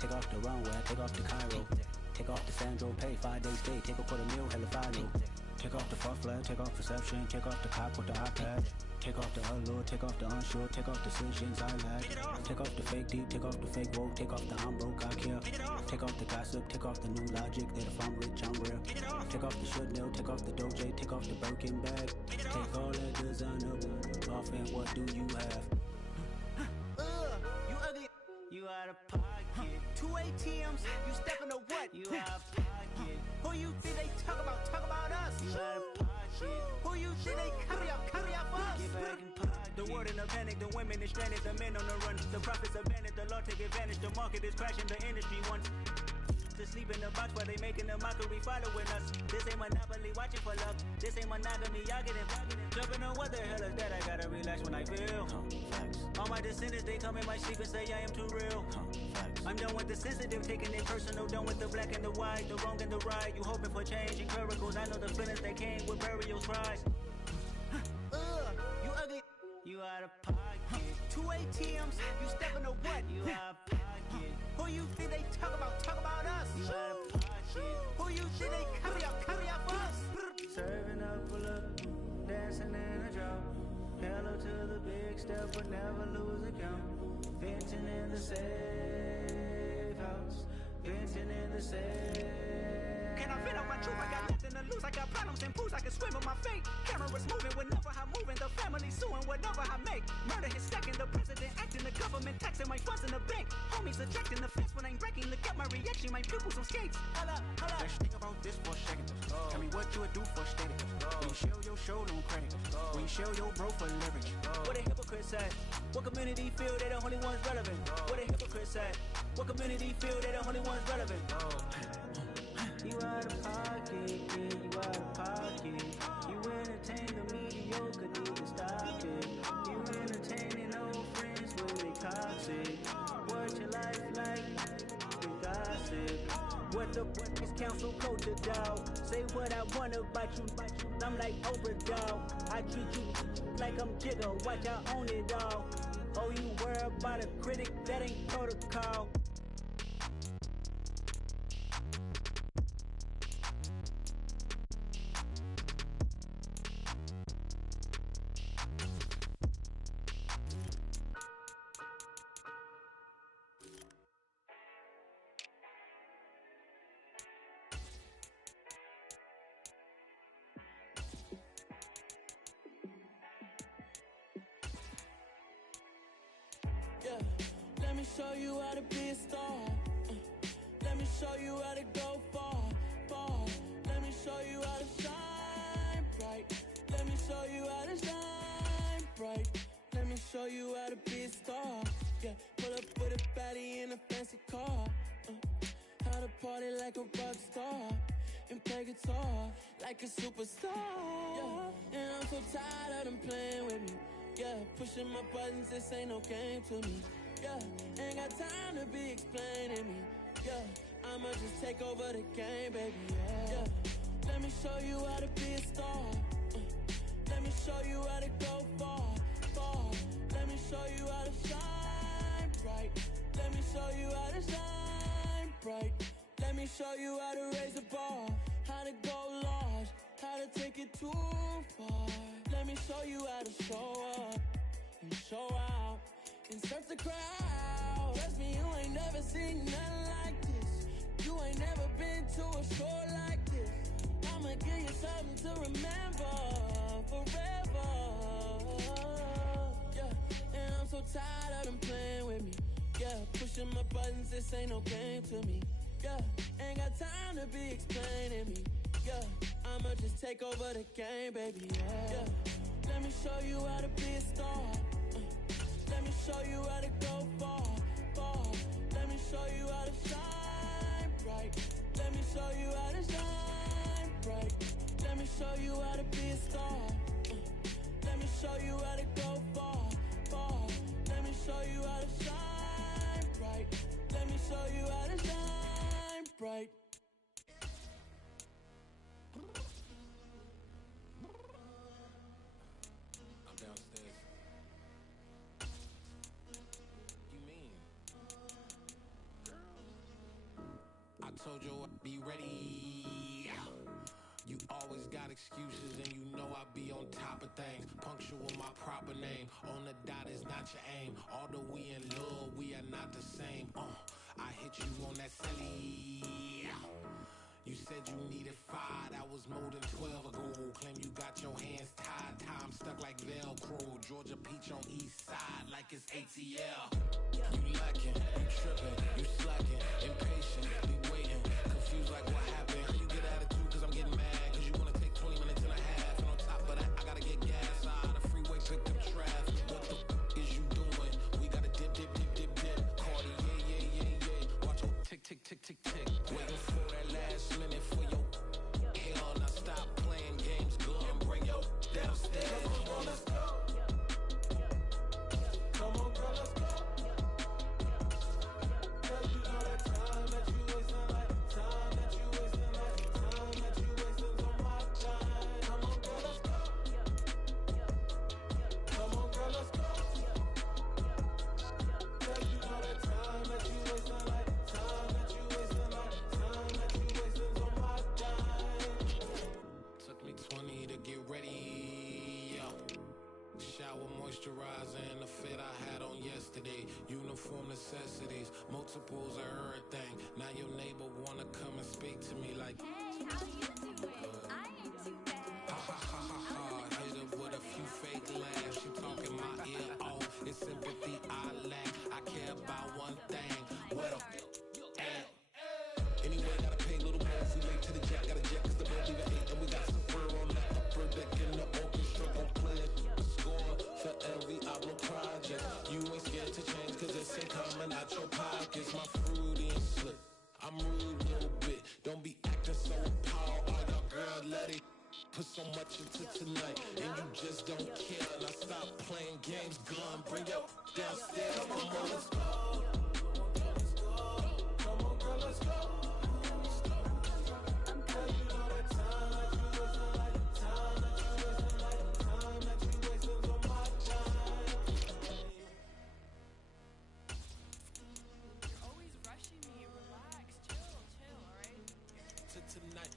Take off the runway, take off the Cairo. Take off the Sandro pay, 5 days stay. Take a $250,000, hella follow. Take off the fuck flag, take off perception. Take off the cop with the iPad. Take off the allure, take off the unsure. Take off decisions I lack. Take off the fake deep, take off the fake woke. Take off the I'm broke, I care. Take off the gossip, take off the new logic. That if I'm rich, I'm real. Take off the should know, take off the doje. Take off the Birkin bag. Take all that designer off and what do you have? You ugly. You out of pocket. 2 ATMs, you stepping to what? You out of pocket. Who you think they talk about us? You out of pocket. Who you think they carry up for us? Get back in pocket. The world in a panic, the women is stranded, the men on the run. The profits abandoned, the law take advantage. The market is crashing, the industry wants to sleep in the box while they making a mockery following us. This ain't Monopoly, watching for luck. This ain't monogamy, y'all getting jumping on what the hell is that? I gotta relax when I feel. All my descendants, they come in my sleep and say I am too real. I'm done with the sensitive, taking it personal. Done with the black and the white, the wrong and the right. You hoping for change and miracles. I know the feelings that came with burial cries. You ugly. You out of pocket. 2 ATMs, you stepping to what? You out of pocket. Who you think they talk about us? You out of pocket. Who you think they carry up for us? Serving up for love, dancing in a drop. Hello to the big step, but never lose a count. Venting in the safe house. Venting in the safe. Can I vent out my truth? I got nothing to lose. I got problems and pools. I can swim with my fate. Cameras moving whenever I'm moving. The family suing whatever I make. Murder is stacking. The president acting. The government taxing my funds in the bank. Homies ejecting the fence when I'm breaking. Look at my reaction. My pupils on skates. Holla. Let's think about this for a second. Tell me what you would do for status. When you show your show, no credit. When you show your bro for leverage. What a hypocrite said. What community feel they the only ones relevant? What a hypocrite said. What community feel they the only ones relevant? You out of pocket, yeah, you out of pocket. You entertain the mediocre, need to stop it. You entertaining old friends when they toxic. What your life like? We gossip. What the is council culture, dog? Say what I want about you. I'm like Oprah, dog. I treat you like I'm Jigga. Watch I own it all. Oh, you worry about a critic? That ain't protocol. Yeah, let me show you how to be a star. Let me show you how to go far, far. Let me show you how to shine bright. Let me show you how to shine bright. Let me show you how to be a star. Yeah, pull up with a baddie in a fancy car. How to party like a rock star and play guitar like a superstar. Yeah, and I'm so tired of them playing with me. Yeah, pushing my buttons, this ain't no game to me. Yeah, ain't got time to be explaining me. Yeah, I'ma just take over the game, baby. Yeah, let me show you how to be a star. Let me show you how to go far, far. Let me show you how to shine bright. Let me show you how to shine bright. Let me show you how to raise the bar, how to go large, how to take it too far. Let me show you how to show up and show out and surf the crowd. Trust me, you ain't never seen nothing like this. You ain't never been to a show like this. I'ma give you something to remember forever. Yeah, and I'm so tired of them playing with me. Yeah, pushing my buttons, this ain't no game to me. Yeah, ain't got time to be explaining me. Yeah, I'ma just take over the game, baby. Yeah, let me show you how to be a star. Let me show you how to go far, far. Let me show you how to shine bright. Let me show you how to shine bright. Let me show you how to be a star. Let me show you how to go far, far. Let me show you how to shine bright. Let me show you how to shine bright. I'm downstairs. You mean? Girl, told you I'd be ready. You always got excuses and you know I be on top of things. Punctual my proper name. On the dot is not your aim. Although we in love, we are not the same. I hit you on that celly. You said you needed 5, that was more than 12 ago. Claim you got your hands tied, time stuck like Velcro. Georgia Peach on east side like it's ATL. You lacking, you tripping, you slacking, impatient, be waiting, confused like what happened. You get attitude cause I'm getting mad, cause you wanna take 20 minutes and a half. And on top of that, I gotta get gas, side the freeway, picked up traffic. What the is you doing? We gotta dip, dip, dip, dip, dip. Cardi, yeah. Watch your tick, tick, tick, tick, tick. Waiting for that last minute for your hell. Now stop playing games, go and bring your downstairs. Come on, girl, let's go. Come on, girl, let's go. Cause you know that time that you wasting, like time that you wasting, like time that you wasting on my time. Come on, girl, let's go. Come on, girl, let's go. Cause you know that time that you wasting, like time that you wasting, like time that you wasting on my time. Took me 20 to get ready. Shower moisturizer and the fit I had on yesterday. Uniform necessities, multiples of everything. Now your neighbor wanna come and speak to me like, hey, how you doing? I ain't too bad. ha ha ha ha ha. Hit her with a few fake laughs. She talking my ear off. It's sympathy I lack. I care about one thing. What a at. Anyway, gotta pay a little more. We late to the jack, gotta jet cause the boat leave at 8. And we got some fur on the upper deck in the orchestra. Gon' play it. Score for every album project. You ain't scared to change cause it's in common out your pockets. My fruity and slip. I'm rude a little bit. Don't be acting so appalled. All y'all girl, let it put so much into tonight. And you just don't care. Now stop playing games, gun. Bring your downstairs. Come on, girl, let's go. Come on, girl, let's go. Cause you know that time that you wasting, like time that you wasting, like time that you wasting on my time. You're always rushing me. Relax, chill, alright? To tonight,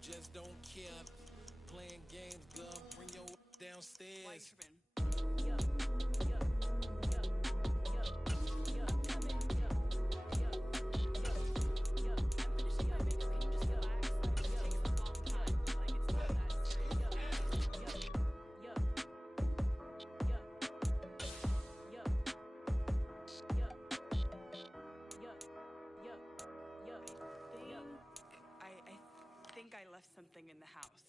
just don't care. Playing games, girl. Bring your downstairs. Why you tripping? I think I left something in the house.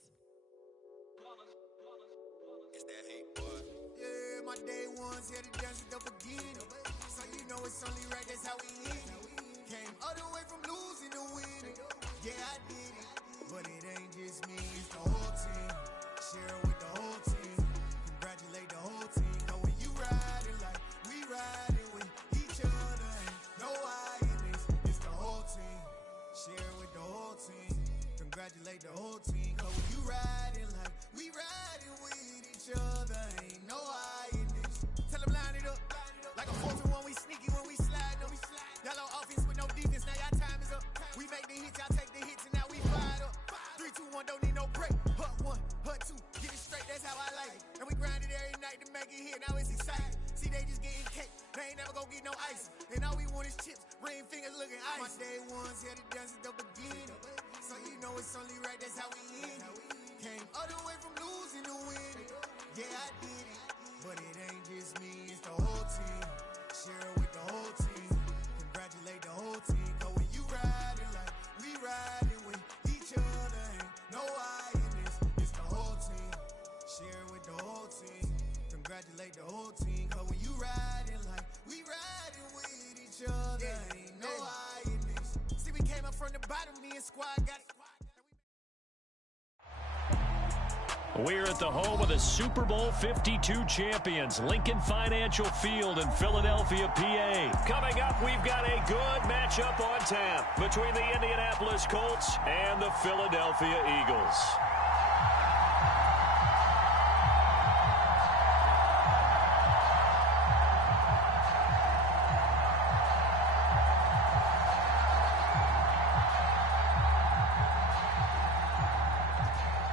It's that hate, boy. Yeah, my day ones here to dance at the beginning. So you know it's only right, that's how we end it. Came all the way from losing to winning. Yeah, I did it. But it ain't just me, it's the whole team. Share it with the whole team. Congratulate the whole team. Cause when you riding like we riding with each other, ain't no I in this. It's the whole team. Share it with the whole team. Congratulate the whole team. Cause when you riding like we riding with each other, ain't no I in this. Tell them line it up. Like a 4-1, we sneaky when we slide them. Yellow offense with no defense, now y'all time is up. We make the hits, y'all take the hits, and now we fired up. 3, 2, 1, don't need no break. Hut 1, hut 2, get it straight, that's how I like it. And we grind it every night to make it hit, now it's exciting. See, they just getting cake, they ain't never gonna get no ice. And all we want is chips, ring fingers looking ice. My day ones here to dance at the beginning. So you know it's only right, that's how we end it. Came all the way from losing to winning. Yeah, I did it. But it ain't just me, it's the whole team. Share it with the whole team. Congratulate the whole team. Cause when you riding like we riding with each other, ain't no I in this. It's the whole team. Share it with the whole team. Congratulate the whole team. Cause when you riding like we riding with each other, ain't no I in this. See, we came up from the bottom, me and squad got it. We're at the home of the Super Bowl 52 champions, Lincoln Financial Field in Philadelphia, PA. Coming up, we've got a good matchup on tap between the Indianapolis Colts and the Philadelphia Eagles.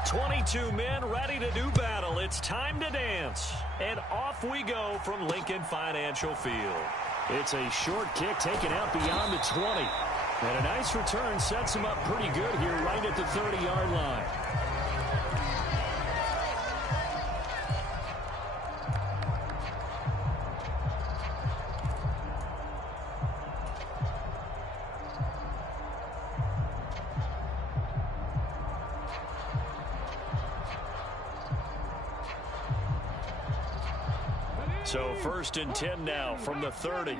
22 men ready to do battle. It's time to dance. And off we go from Lincoln Financial Field. It's a short kick taken out beyond the 20. And a nice return sets him up pretty good here right at the 30-yard line. So 1st and 10 now from the 30.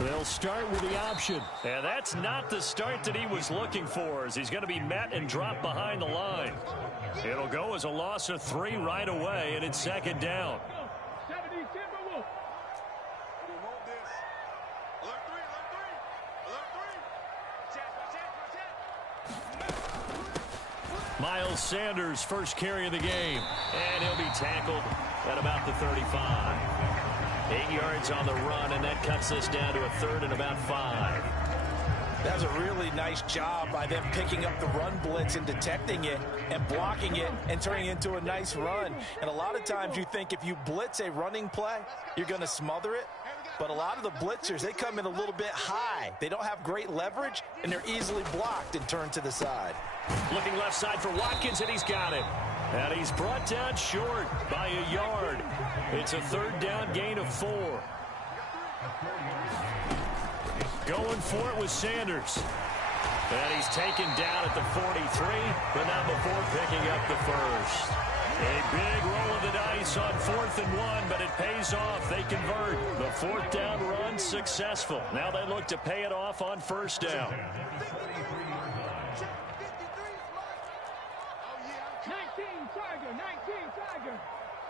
They'll start with the option. And that's not the start that he was looking for, as he's going to be met and dropped behind the line. It'll go as a loss of 3 right away, and it's 2nd down. Miles Sanders, first carry of the game. And he'll be tackled at about the 35. 8 yards on the run, and that cuts this down to a 3rd and about 5. That's a really nice job by them picking up the run blitz and detecting it and blocking it and turning it into a nice run. And a lot of times you think if you blitz a running play, you're going to smother it. But a lot of the blitzers, they come in a little bit high. They don't have great leverage, and they're easily blocked and turned to the side. Looking left side for Watkins, and he's got him. And he's brought down short by a yard. It's a 3rd down gain of 4. Going for it with Sanders. And he's taken down at the 43, but not before picking up the first. A big roll of the dice on 4th and 1, but it pays off. They convert. The 4th down run successful. Now they look to pay it off on 1st down. 19 Tiger.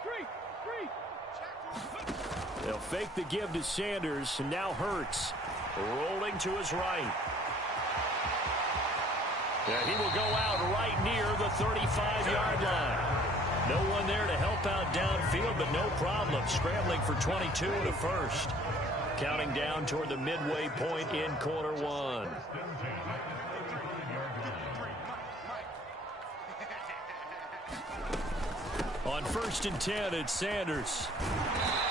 Free. They'll fake the give to Sanders, and now Hurts rolling to his right. Yeah, he will go out right near the 35-yard line. No one there to help out downfield, but no problem. Scrambling for 22 and a first. Counting down toward the midway point in quarter 1. On 1st and 10, it's Sanders.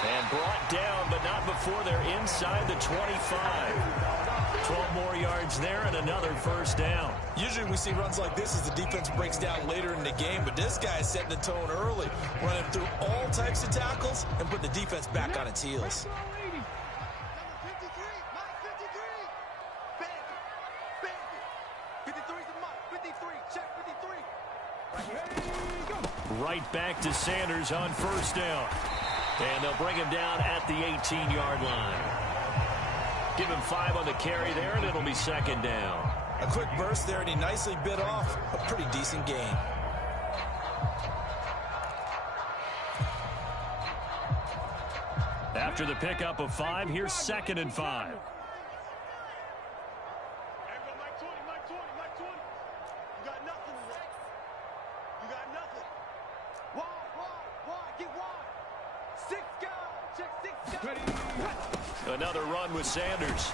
And brought down, but not before they're inside the 25. 12 more yards there and another 1st down. Usually we see runs like this as the defense breaks down later in the game, but this guy is setting the tone early, running through all types of tackles and putting the defense back on its heels. Right back to Sanders on 1st down. And they'll bring him down at the 18-yard line. Give him 5 on the carry there, and it'll be 2nd down. A quick burst there, and he nicely bit off a pretty decent gain. After the pickup of 5, here's 2nd and 5. Another run with Sanders.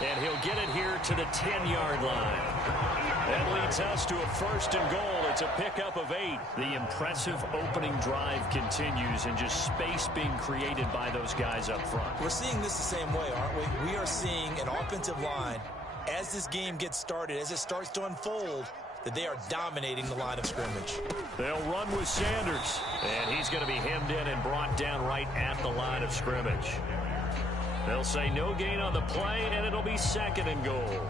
And he'll get it here to the 10-yard line. That leads us to a 1st and goal. It's a pickup of 8. The impressive opening drive continues, and just space being created by those guys up front. We're seeing this the same way, aren't we? We are seeing an offensive line, as this game gets started, as it starts to unfold, that they are dominating the line of scrimmage. They'll run with Sanders, and he's going to be hemmed in and brought down right at the line of scrimmage. They'll say no gain on the play, and it'll be 2nd and goal.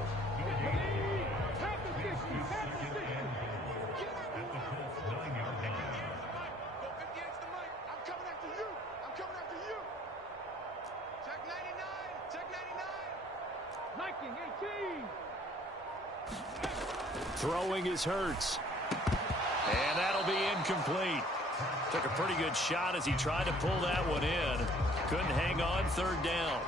Throwing is Hurts. And that'll be incomplete. Took a pretty good shot as he tried to pull that one in. Couldn't hang on, 3rd down.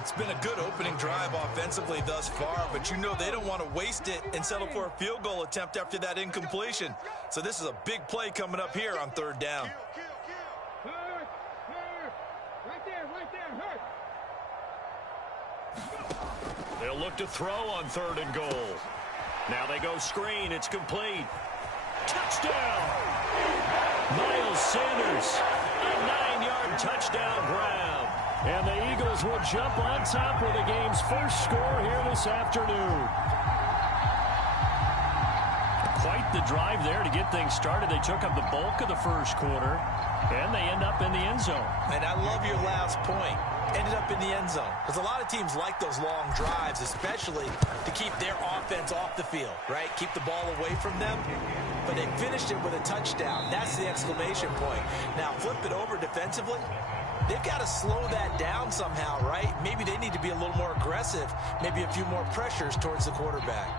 It's been a good opening drive offensively thus far, but you know they don't want to waste it and settle for a field goal attempt after that incompletion. So this is a big play coming up here on 3rd down. Right there, Hurt. They'll look to throw on 3rd and goal. Now they go screen. It's complete. Touchdown! Miles Sanders, a 9-yard touchdown grab. And the Eagles will jump on top with the game's first score here this afternoon. Quite the drive there to get things started. They took up the bulk of the first quarter, and they end up in the end zone. And I love your last point. Ended up in the end zone. Because a lot of teams like those long drives, especially to keep their offense off the field, right? Keep the ball away from them. But they finished it with a touchdown. That's the exclamation point. Now, flip it over defensively. They've got to slow that down somehow, right? Maybe they need to be a little more aggressive. Maybe a few more pressures towards the quarterback.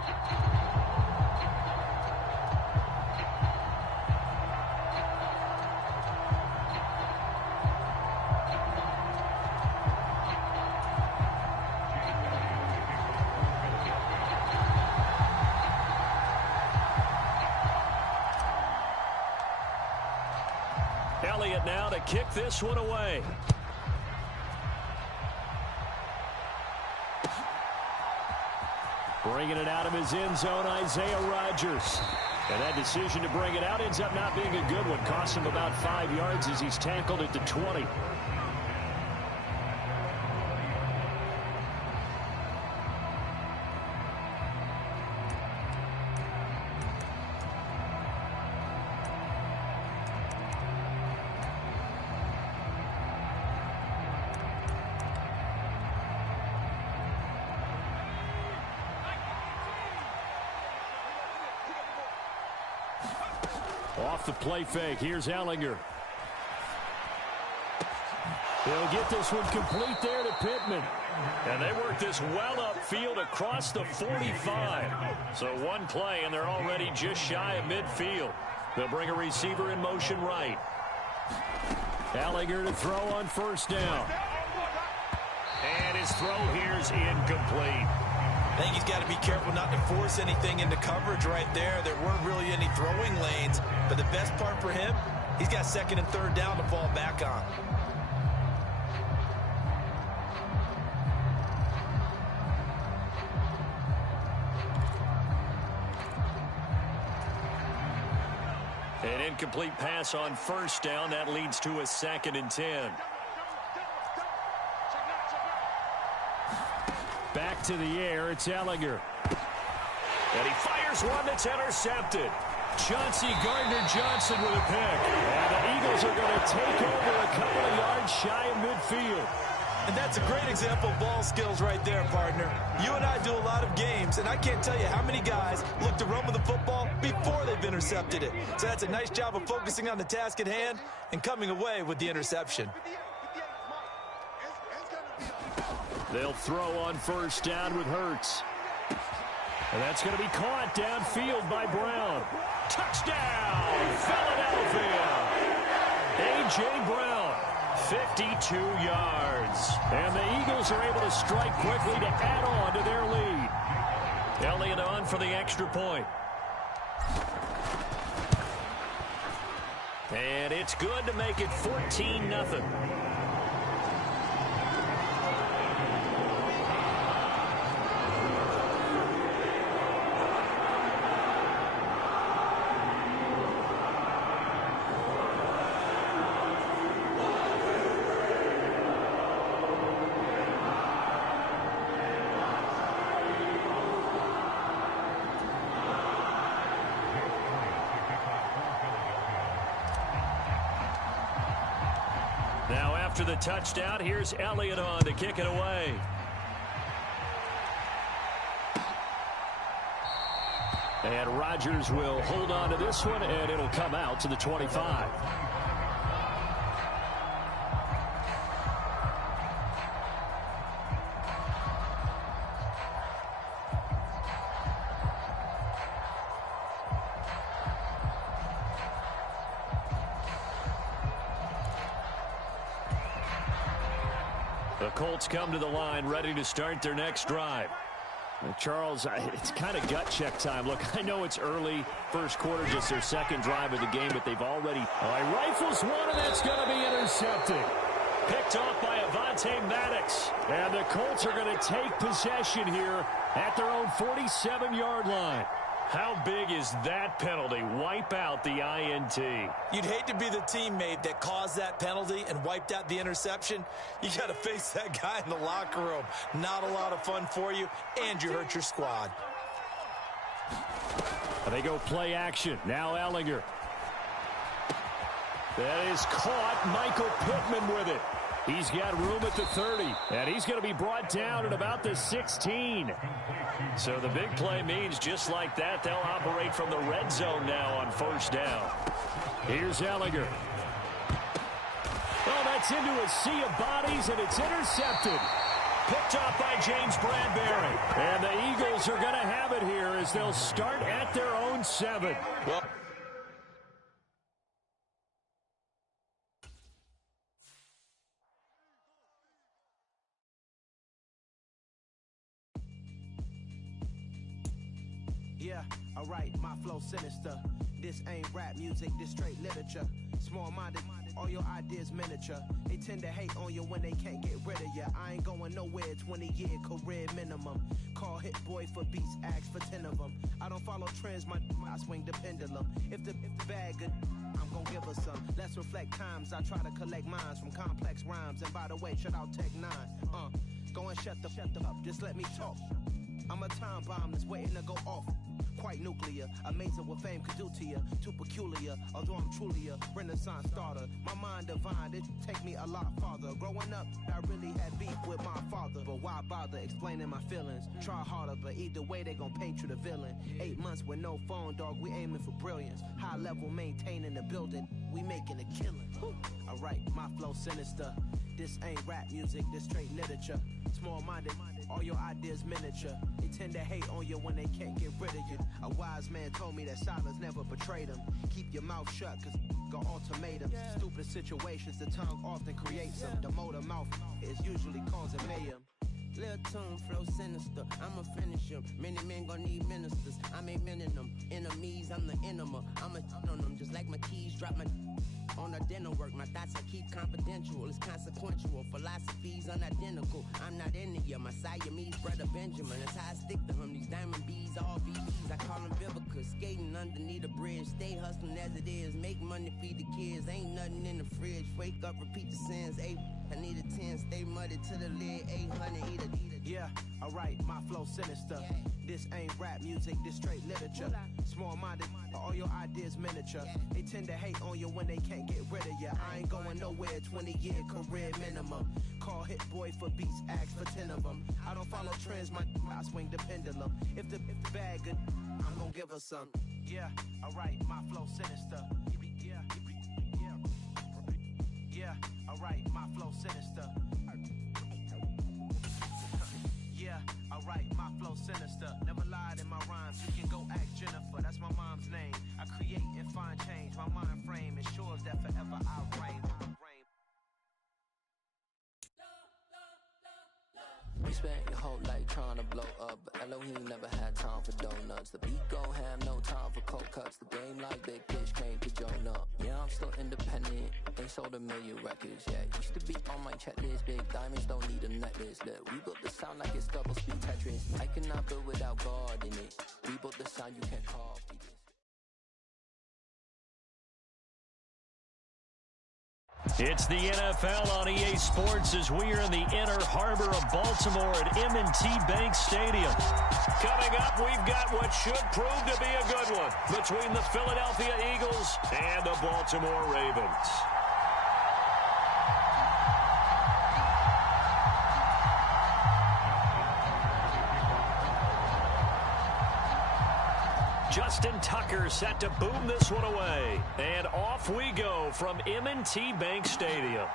Elliott now to kick this one away. Bringing it out of his end zone, Isaiah Rodgers. And that decision to bring it out ends up not being a good one. Costs him about 5 yards as he's tackled at the 20. Off the play fake. Here's Ellinger. He'll get this one complete there to Pittman. And they work this well upfield across the 45. So one play, and they're already just shy of midfield. They'll bring a receiver in motion right. Ellinger to throw on 1st down. And his throw here's incomplete. I think he's got to be careful not to force anything into coverage right there. There weren't really any throwing lanes, but the best part for him, he's got 2nd and 3rd down to fall back on. An incomplete pass on 1st down. That leads to a 2nd and 10. Back to the air, it's Ellinger. And he fires one that's intercepted. Chauncey Gardner-Johnson with a pick. And the Eagles are going to take over a couple of yards shy of midfield. And that's a great example of ball skills right there, partner. You and I do a lot of games, and I can't tell you how many guys look to run with the football before they've intercepted it. So that's a nice job of focusing on the task at hand and coming away with the interception. They'll throw on 1st down with Hurts. And that's going to be caught downfield by Brown. Touchdown, Philadelphia. A.J. Brown, 52 yards. And the Eagles are able to strike quickly to add on to their lead. Elliott on for the extra point. And it's good to make it 14-0. Now after the touchdown, here's Elliott on to kick it away. And Rodgers will hold on to this one, and it'll come out to the 25. The Colts come to the line, ready to start their next drive. Charles, it's kind of gut check time. Look, I know it's early, first quarter, just their 2nd drive of the game, but they've already rifles one, and that's going to be intercepted. Picked off by Avonte Maddox. And the Colts are going to take possession here at their own 47-yard line. How big is that penalty? Wipe out the INT. You'd hate to be the teammate that caused that penalty and wiped out the interception. You got to face that guy in the locker room. Not a lot of fun for you, and you hurt your squad. They go play action. Now Ellinger. That is caught. Michael Pittman with it. He's got room at the 30, and he's going to be brought down at about the 16. So the big play means just like that, they'll operate from the red zone now on first down. Here's Ellinger. Oh, that's into a sea of bodies, and it's intercepted. Picked off by James Bradbury. And the Eagles are going to have it here as they'll start at their own 7. Well, yeah, alright, my flow sinister. This ain't rap music, this straight literature. Small-minded, all your ideas miniature. They tend to hate on you when they can't get rid of you. I ain't going nowhere, 20-year career minimum. Call Hit Boy for beats, ask for 10 of them. I don't follow trends, I swing the pendulum. If the bag good, I'm gonna give her some. Let's reflect times, I try to collect minds from complex rhymes. And by the way, shut out Tech 9. Go and shut the up, just let me talk. I'm a time bomb that's waiting to go off. Quite nuclear, amazing what fame could do to you. Too peculiar, although I'm truly a renaissance starter. My mind divine, it take me a lot farther. Growing up, I really had beef with my father. But why bother explaining my feelings? Try harder, but either way they gon' paint you the villain. 8 months with no phone, dog, we aiming for brilliance. High level maintaining the building, we making a killing. Alright, my flow sinister. This ain't rap music, this straight literature. Small-minded, all your ideas miniature. They tend to hate on you when they can't get rid of you. A wise man told me that silence never betrayed him. Keep your mouth shut, cause got ultimatums. Stupid situations, the tongue often creates them. The motor mouth is usually causing mayhem. Lil' tune, flow sinister, I'ma finish him. Many men gon' need ministers, I'm a men in them. Enemies, I'm the enema, I'm a on them. Just like my keys, drop my on a dinner work. My thoughts I keep confidential, it's consequential. Philosophies unidentical, I'm not into you. My Siamese brother Benjamin, that's how I stick to him. These diamond bees, all VVs, I call them Vivica. Skating underneath a bridge, stay hustling as it is. Make money, feed the kids, ain't nothing in the fridge. Wake up, repeat the sins, I need a 10, stay muddy to the lid, 800, eat a. Yeah, alright, my flow sinister. This ain't rap music, this straight literature. Small-minded, all your ideas miniature. They tend to hate on you when they can't get rid of you. I ain't going nowhere, 20-year career minimum. Call Hit Boy for beats, ask for 10 of them. I don't follow trends, I swing the pendulum. If the bag good, I'm gonna give her some. Yeah, alright, my flow sinister. Yeah, alright, my flow sinister. Yeah, alright, my flow sinister. Never lied in my rhymes, you can go ask Jennifer, that's my mom's name. I create and find change, my mind frame ensures that forever I reign. We spent your whole life trying to blow up, but Elohim never had time for donuts. The beat gon' have no time for cold cuts. The game like Big Fish came to join up. Yeah, I'm still independent, ain't sold a million records yet. Used to be on my checklist, big diamonds don't need a necklace. Look, we built the sound like it's double speed Tetris. I cannot build without God in it. We built the sound you can't copy this. It's the NFL on EA Sports as we are in the inner harbor of Baltimore at M&T Bank Stadium. Coming up, we've got what should prove to be a good one between the Philadelphia Eagles and the Baltimore Ravens. Justin Tucker set to boom this one away. And off we go from M&T Bank Stadium.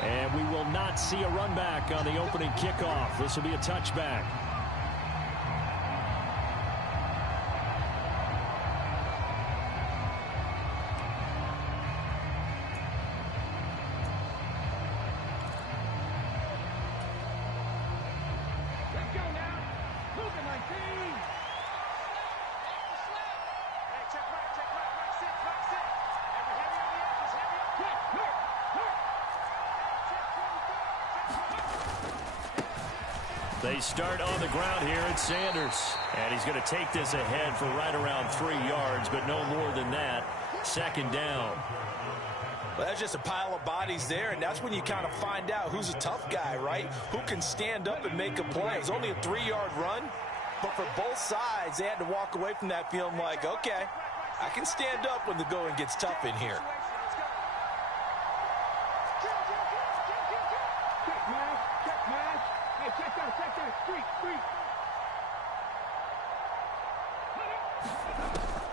And we will not see a run back on the opening kickoff. This will be a touchback. They start on the ground here at Sanders. And he's going to take this ahead for right around 3 yards, but no more than that. Second down. Well, that's just a pile of bodies there, and that's when you kind of find out who's a tough guy, right? Who can stand up and make a play. It was only a 3-yard run, but for both sides, they had to walk away from that feeling like, okay, I can stand up when the going gets tough in here.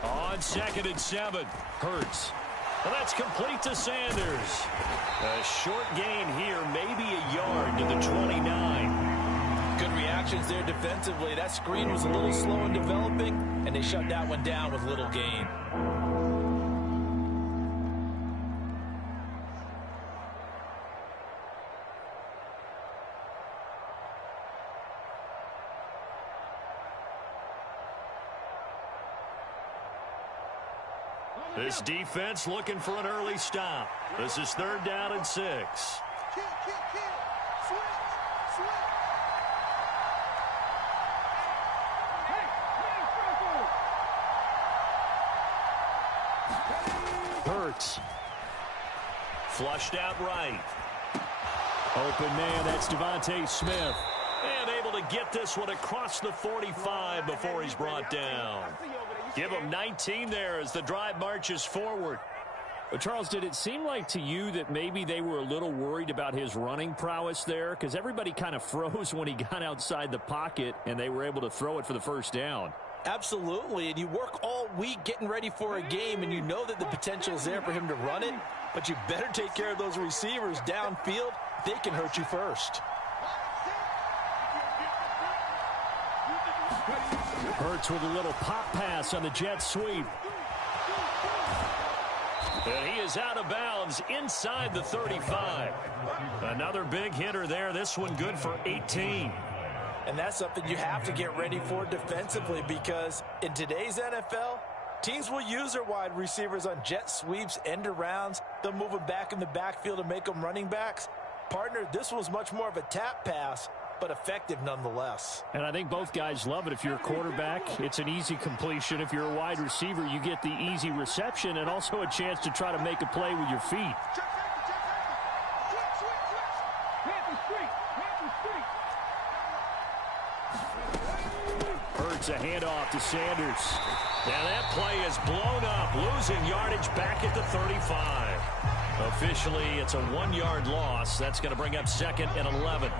On 2nd and 7, Hurts. Well, that's complete to Sanders. A short gain here, maybe a yard to the 29. Good reactions there defensively. That screen was a little slow in developing, and they shut that one down with little gain. This defense looking for an early stop. This is 3rd down and 6. Hurts. Flushed out right. Open man, that's Devontae Smith. And able to get this one across the 45 before he's brought down. Give him 19 there as the drive marches forward. But Charles, did it seem like to you that maybe they were a little worried about his running prowess there? Because everybody kind of froze when he got outside the pocket, and they were able to throw it for the first down. Absolutely, and you work all week getting ready for a game, and you know that the potential is there for him to run it, but you better take care of those receivers downfield. They can hurt you first. Hurts with a little pop pass on the jet sweep. And he is out of bounds inside the 35. Another big hitter there. This one good for 18. And that's something you have to get ready for defensively, because in today's NFL, teams will use their wide receivers on jet sweeps, end arounds. They'll move them back in the backfield and make them running backs. Partner, this was much more of a tap pass, but effective nonetheless. And I think both guys love it. If you're a quarterback, it's an easy completion. If you're a wide receiver, you get the easy reception and also a chance to try to make a play with your feet. Hurts a handoff to Sanders. Now that play is blown up, losing yardage back at the 35. Officially, it's a 1-yard loss. That's going to bring up 2nd and 11.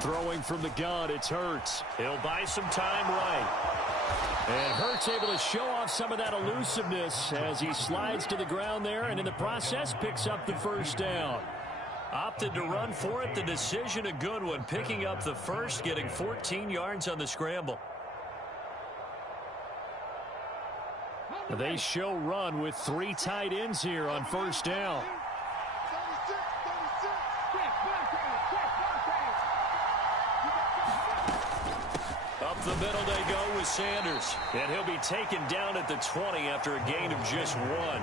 Throwing from the gun, it's Hurts. He'll buy some time right. And Hurts able to show off some of that elusiveness as he slides to the ground there, and in the process picks up the first down. Opted to run for it. The decision a good one. Picking up the first, getting 14 yards on the scramble. They show run with 3 tight ends here on first down. Up the middle they go with Sanders. And he'll be taken down at the 20 after a gain of just 1. Well,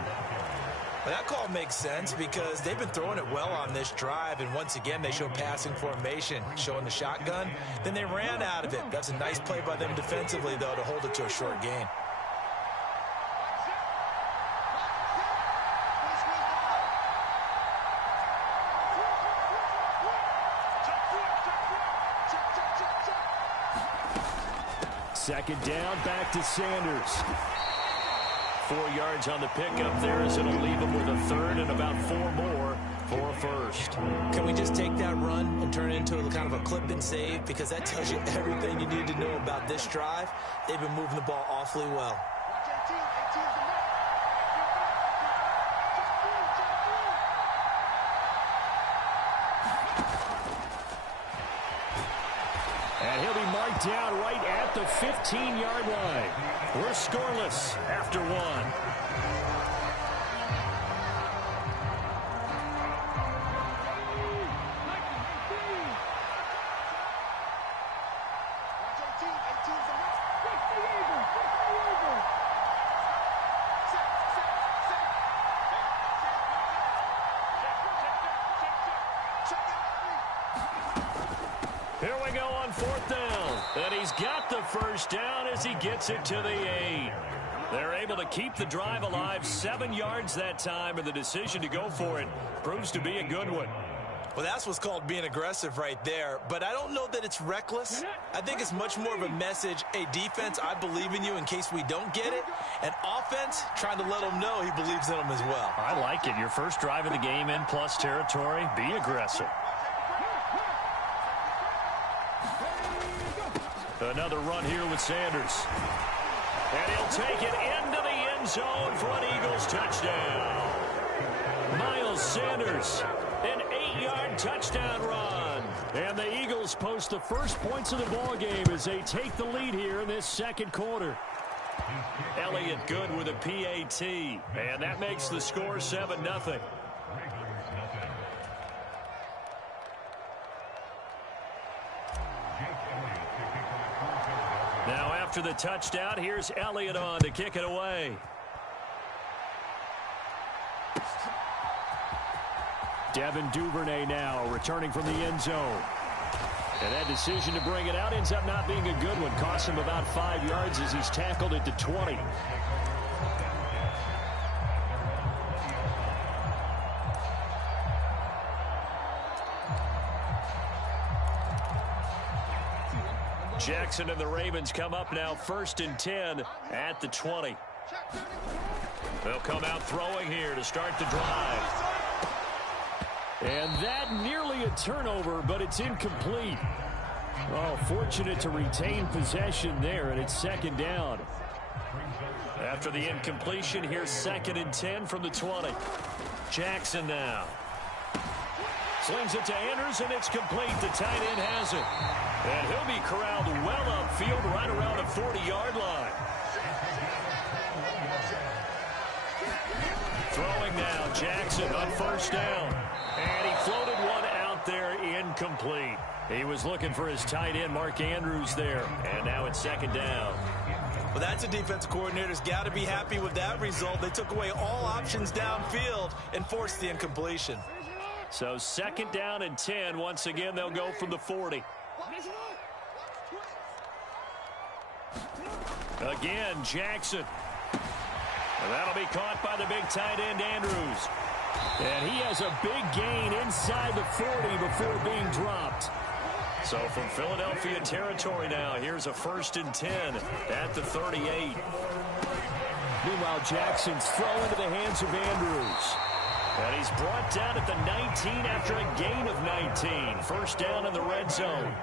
that call makes sense because they've been throwing it well on this drive, and once again they show passing formation, showing the shotgun. Then they ran out of it. That's a nice play by them defensively, though, to hold it to a short gain. Second down, back to Sanders. 4 yards on the pickup there as it'll leave him with a third and about 4 more for a first. Can we just take that run and turn it into a kind of a clip and save? Because that tells you everything you need to know about this drive. They've been moving the ball awfully well. And he'll be marked down right at the 15-yard line. We're scoreless after 1. go on 4th down. And he's got the first down as he gets it to the 8. They're able to keep the drive alive, 7 yards that time, and the decision to go for it proves to be a good one. Well, that's what's called being aggressive right there. But I don't know that it's reckless. I think it's much more of a message, hey, defense, I believe in you in case we don't get it. And offense, trying to let him know he believes in them as well. I like it. Your first drive of the game in plus territory, be aggressive. Another run here with Sanders. And he'll take it into the end zone for an Eagles touchdown. Miles Sanders, an 8-yard touchdown run. And the Eagles post the first points of the ball game as they take the lead here in this second quarter. Elliott good with a PAT. And that makes the score 7-0. Now after the touchdown, here's Elliott on to kick it away. Devin Duvernay now returning from the end zone. And that decision to bring it out ends up not being a good one. Costs him about 5 yards as he's tackled at the 20. Jackson and the Ravens come up now 1st and 10 at the 20. They'll come out throwing here to start the drive. And that nearly a turnover, but it's incomplete. Oh, fortunate to retain possession there, and it's 2nd down. After the incompletion, here's 2nd and 10 from the 20. Jackson now. Slings it to Andrews, and it's complete. The tight end has it. And he'll be corralled well upfield right around the 40-yard line. Throwing now, Jackson on 1st down. And he floated one out there, incomplete. He was looking for his tight end, Mark Andrews, there. And now it's 2nd down. Well, that's a defensive coordinator's got to be happy with that result. They took away all options downfield and forced the incompletion. So 2nd down and 10. Once again, they'll go from the 40. Again, Jackson. And that'll be caught by the big tight end, Andrews. And he has a big gain inside the 40 before being dropped. So from Philadelphia territory now, here's a 1st and 10 at the 38. Meanwhile, Jackson's throw into the hands of Andrews. And he's brought down at the 19 after a gain of 19. 1st down in the red zone.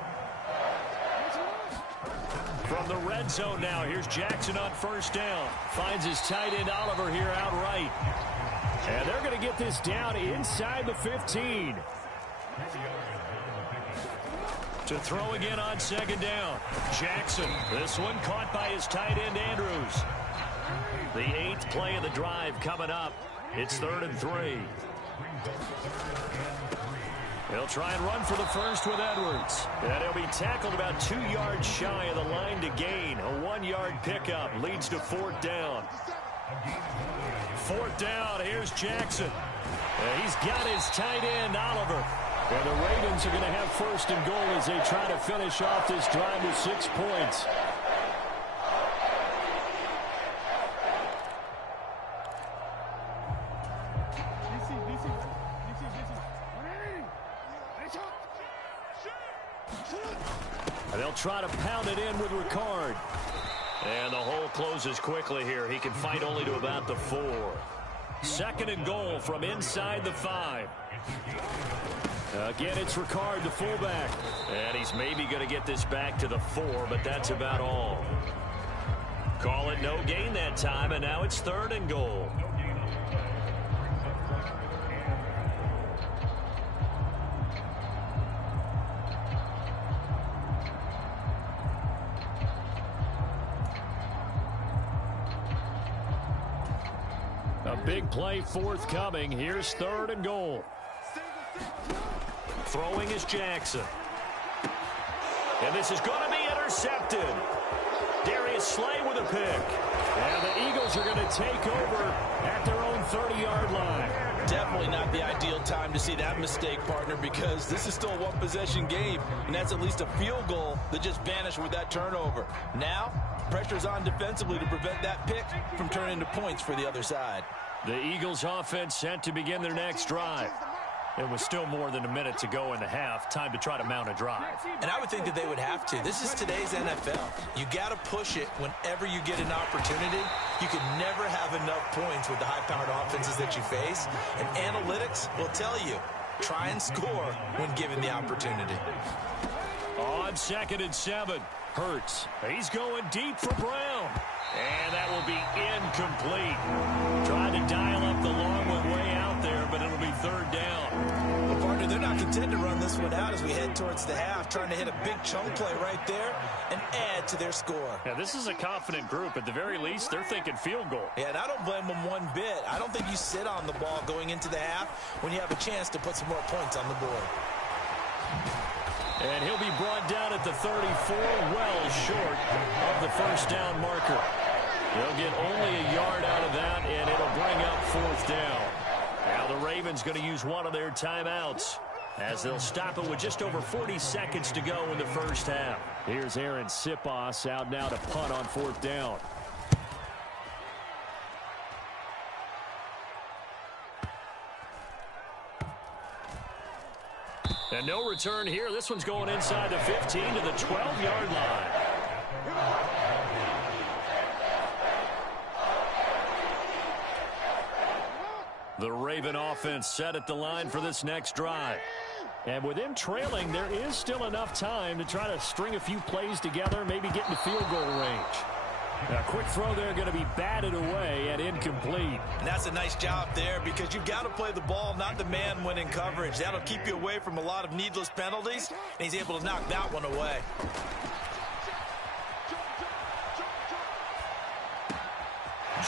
From the red zone now, here's Jackson on 1st down. Finds his tight end Oliver here outright. And they're going to get this down inside the 15. To throw again on 2nd down. Jackson, this one caught by his tight end Andrews. The 8th play of the drive coming up. It's 3rd and 3. He'll try and run for the first with Edwards. And he'll be tackled about 2 yards shy of the line to gain. A 1-yard pickup leads to 4th down. 4th down, here's Jackson. And he's got his tight end, Oliver. And the Ravens are going to have 1st and goal as they try to finish off this drive with 6 points. And they'll try to pound it in with Ricard. And the hole closes quickly here. He can fight only to about the 4. 2nd and goal from inside the 5. Again, it's Ricard, the fullback. And he's maybe going to get this back to the 4, but that's about all. Call it no gain that time, and now it's 3rd and goal. A big play forthcoming. Here's 3rd and goal. Throwing is Jackson. And this is going to be intercepted. Darius Slay with a pick. And the Eagles are going to take over at their own 30-yard line. definitely not the ideal time to see that mistake, partner, because this is still a one-possession game, and that's at least a field goal that just vanished with that turnover. Now, pressure's on defensively to prevent that pick from turning into points for the other side. The Eagles offense set to begin their next drive. It was still more than a minute to go in the half. Time to try to mount a drive. And I would think that they would have to. This is today's NFL. You got to push it whenever you get an opportunity. You can never have enough points with the high-powered offenses that you face. And analytics will tell you, try and score when given the opportunity. On 2nd and 7, Hurts. He's going deep for Brown. And that will be incomplete. Trying to dial up the long one way out there, but it'll be 3rd down. Well, partner, they're not content to run this one out as we head towards the half, trying to hit a big chunk play right there and add to their score. Yeah, this is a confident group. At the very least, they're thinking field goal. Yeah, and I don't blame them one bit. I don't think you sit on the ball going into the half when you have a chance to put some more points on the board. And he'll be brought down at the 34, well short of the 1st down marker. They'll get only a yard out of that, and it'll bring up 4th down. Now the Ravens going to use one of their timeouts as they'll stop it with just over 40 seconds to go in the 1st half. Here's Aaron Sipos out now to punt on 4th down. And no return here. This one's going inside the 15 to the 12-yard line. The Raven offense set at the line for this next drive. And with them trailing, there is still enough time to try to string a few plays together, maybe get into field goal range. A quick throw there going to be batted away and incomplete. And that's a nice job there because you've got to play the ball, not the man when in coverage. That'll keep you away from a lot of needless penalties, and he's able to knock that one away.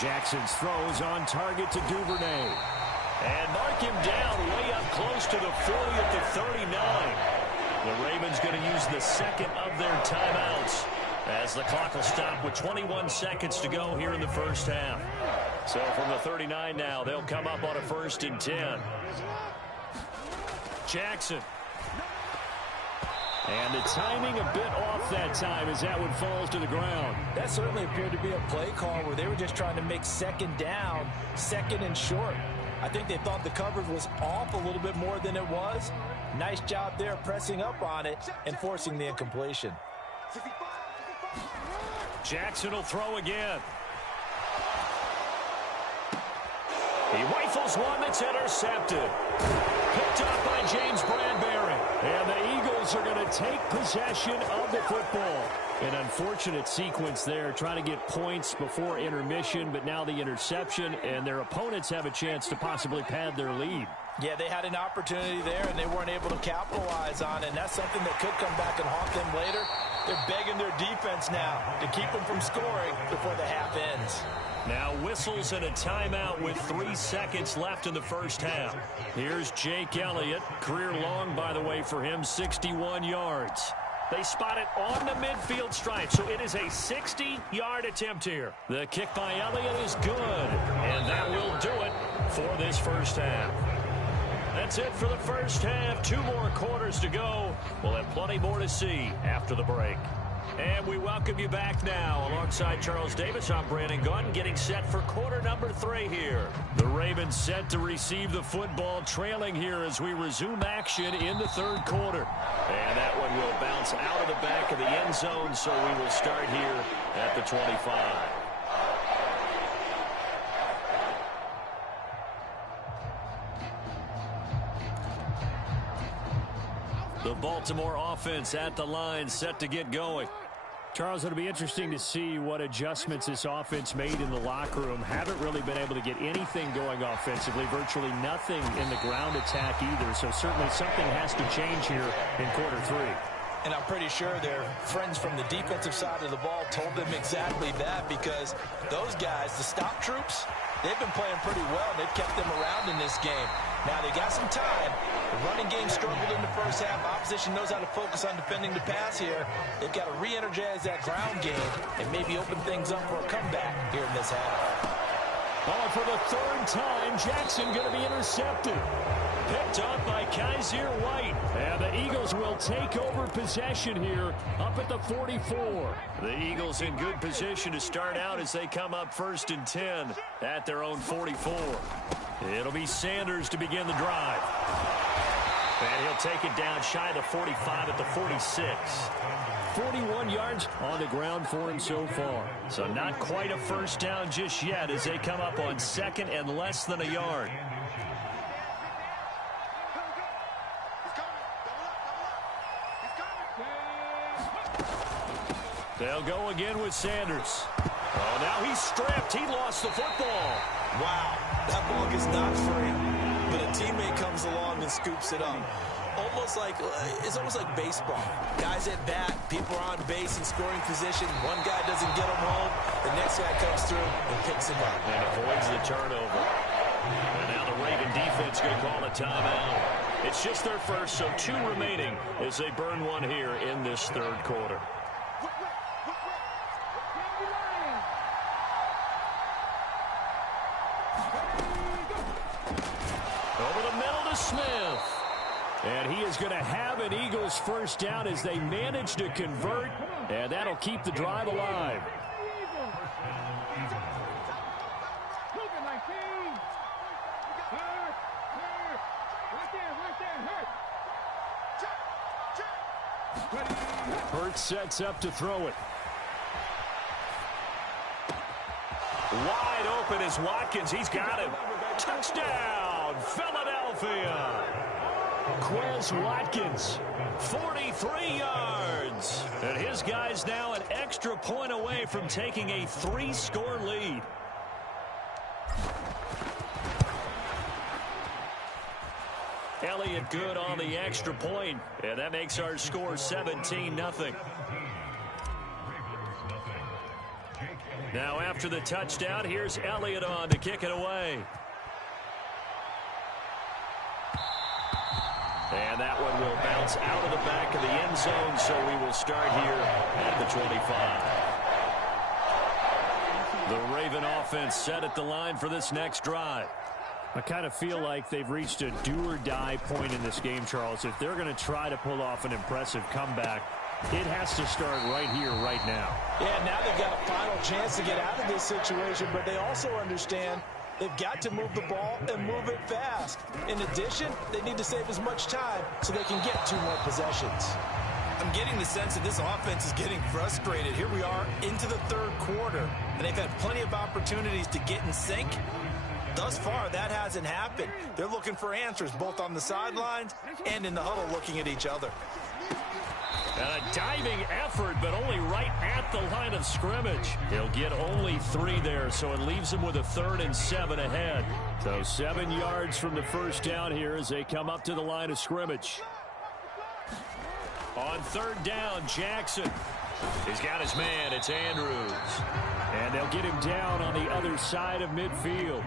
Jackson's throws on target to Duvernay. And mark him down way up close to the 40 at the 39. The Ravens going to use the 2nd of their timeouts as the clock will stop with 21 seconds to go here in the 1st half. So from the 39 now, they'll come up on a 1st and 10. Jackson. And the timing a bit off that time as that one falls to the ground. That certainly appeared to be a play call where they were just trying to make 2nd down, 2nd and short. I think they thought the coverage was off a little bit more than it was. Nice job there pressing up on it and forcing the incompletion. Jackson will throw again. He rifles one that's intercepted. Picked up by James Bradbury. And the Eagles are going to take possession of the football. An unfortunate sequence there, trying to get points before intermission, but now the interception, and their opponents have a chance to possibly pad their lead. Yeah, they had an opportunity there, and they weren't able to capitalize on it, and that's something that could come back and haunt them later. They're begging their defense now to keep them from scoring before the half ends. Now whistles and a timeout with 3 seconds left in the 1st half. Here's Jake Elliott. Career long, by the way, for him, 61 yards. They spot it on the midfield stripe, so it is a 60-yard attempt here. The kick by Elliott is good, and that will do it for this 1st half. That's it for the 1st half. 2 more quarters to go. We'll have plenty more to see after the break. And we welcome you back now. Alongside Charles Davis, I'm Brandon Gunn, getting set for quarter number 3 here. The Ravens set to receive the football, trailing here as we resume action in the 3rd quarter. And that one will bounce out of the back of the end zone, so we will start here at the 25. The Baltimore offense at the line, set to get going. Charles, it'll be interesting to see what adjustments this offense made in the locker room. Haven't really been able to get anything going offensively, virtually nothing in the ground attack either. So certainly something has to change here in quarter 3. And I'm pretty sure their friends from the defensive side of the ball told them exactly that, because those guys, the stop troops, they've been playing pretty well. They've kept them around in this game. Now they got some time. The running game struggled in the 1st half. Opposition knows how to focus on defending the pass here. They've got to re-energize that ground game and maybe open things up for a comeback here in this half. Oh, for the third time, Jackson going to be intercepted. Picked up by Kaiser White. And the Eagles will take over possession here up at the 44. The Eagles in good position to start out as they come up 1st and 10 at their own 44. It'll be Sanders to begin the drive. And he'll take it down shy of the 45 at the 46. 41 yards on the ground for him so far. So not quite a first down just yet as they come up on 2nd and less than a yard. They'll go again with Sanders. Oh, now he's stripped. He lost the football. Wow, that ball gets knocked free, but a teammate comes along and scoops it up. It's almost like baseball. Guys at bat, people are on base in scoring position. One guy doesn't get him home. The next guy comes through and picks him up. And avoids the turnover. And now the Raven defense going to call a timeout. It's just their first, so 2 remaining as they burn one here in this 3rd quarter. Over the middle to Smith. And he is going to have an Eagles first down as they manage to convert, and that'll keep the drive alive. Hurts sets up to throw it. Wide open is Watkins. He's got him. Touchdown, Philadelphia. Quez Watkins, 43 yards. And his guy's now an extra point away from taking a 3-score lead. Elliott good on the extra point, and that makes our score 17-0. Now after the touchdown, here's Elliott on to kick it away. And that one will bounce out of the back of the end zone, so we will start here at the 25. The Raven offense set at the line for this next drive. I kind of feel like they've reached a do-or-die point in this game, Charles. If they're going to try to pull off an impressive comeback, it has to start right here, right now. Yeah, now they've got a final chance to get out of this situation, but they also understand they've got to move the ball and move it fast. In addition, they need to save as much time so they can get 2 more possessions. I'm getting the sense that this offense is getting frustrated. Here we are into the 3rd quarter, and they've had plenty of opportunities to get in sync. Thus far, that hasn't happened. They're looking for answers both on the sidelines and in the huddle looking at each other. And a diving effort, but only right at the line of scrimmage. He'll get only 3 there, so it leaves him with a 3rd and 7 ahead. So 7 yards from the first down here as they come up to the line of scrimmage. On 3rd down, Jackson. He's got his man. It's Andrews. And they'll get him down on the other side of midfield.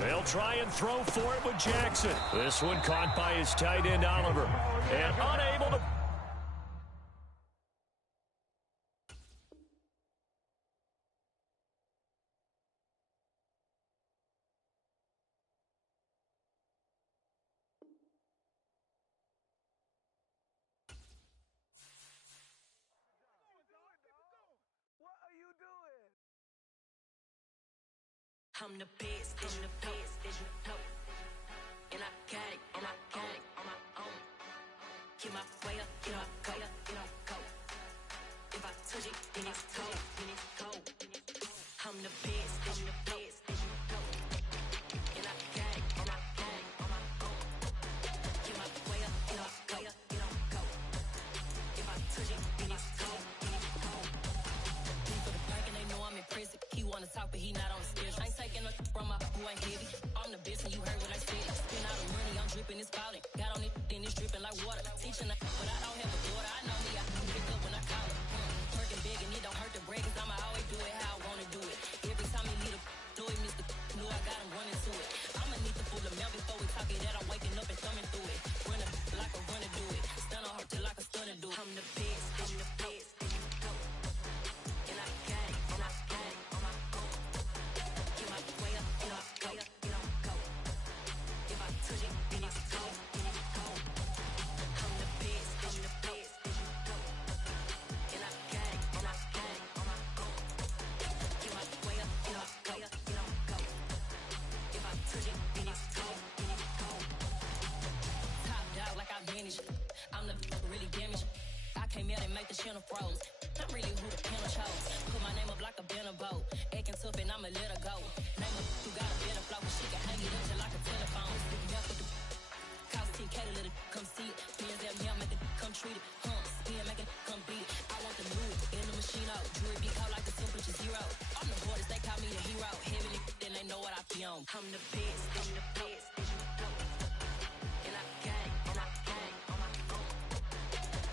They'll try and throw for it with Jackson. This one caught by his tight end, Oliver. And unable to... I'm the best, and I got it, and I got it on my own. Get my way up, get my way up, get on go. If I touch it, then it's cold, then it's cold. I'm the best, and the best, and I got it, and I got it on my own. Get my way up, get my way up, get on go. If I touch it, then it's cold, then it's cold. Leave for the park and they know I'm impressive. He wanna talk, but he not on the schedule. I ain't taking no from my who ain't heavy. I'm the best and you heard what I said. Spend all the money, I'm dripping, it's falling. Got on it, then it's dripping like water. Teaching but I don't have a daughter. I know me, I can pick up when I call her. Working big and it don't hurt to break, cause I'ma always do it how I wanna do it. Every time he need a Louis, Mr. Knew I got him running to it. I'ma need the full amount before we talk it that I'm waking up and thumbing through it. Running like a runner do it. Stun on her till like a stunner do it. I'm the best, and the best, and I got pen froze. I'm really who the pen chose. Put my name up like a banner boat. Acting tough and I'ma let her go. Name her who got a better flow. She can hang it up just like a telephone. Sticking up with the cost TK to let it come see it. Me and them here make it come treat it. Spin make it come beat it. I want the new in the machine out. Jewelry be called like the temperature zero. I'm the hardest, they call me the hero. Heavily, then they know what I be on. I'm the best, I'm the best. And I got it, and I got it on my own.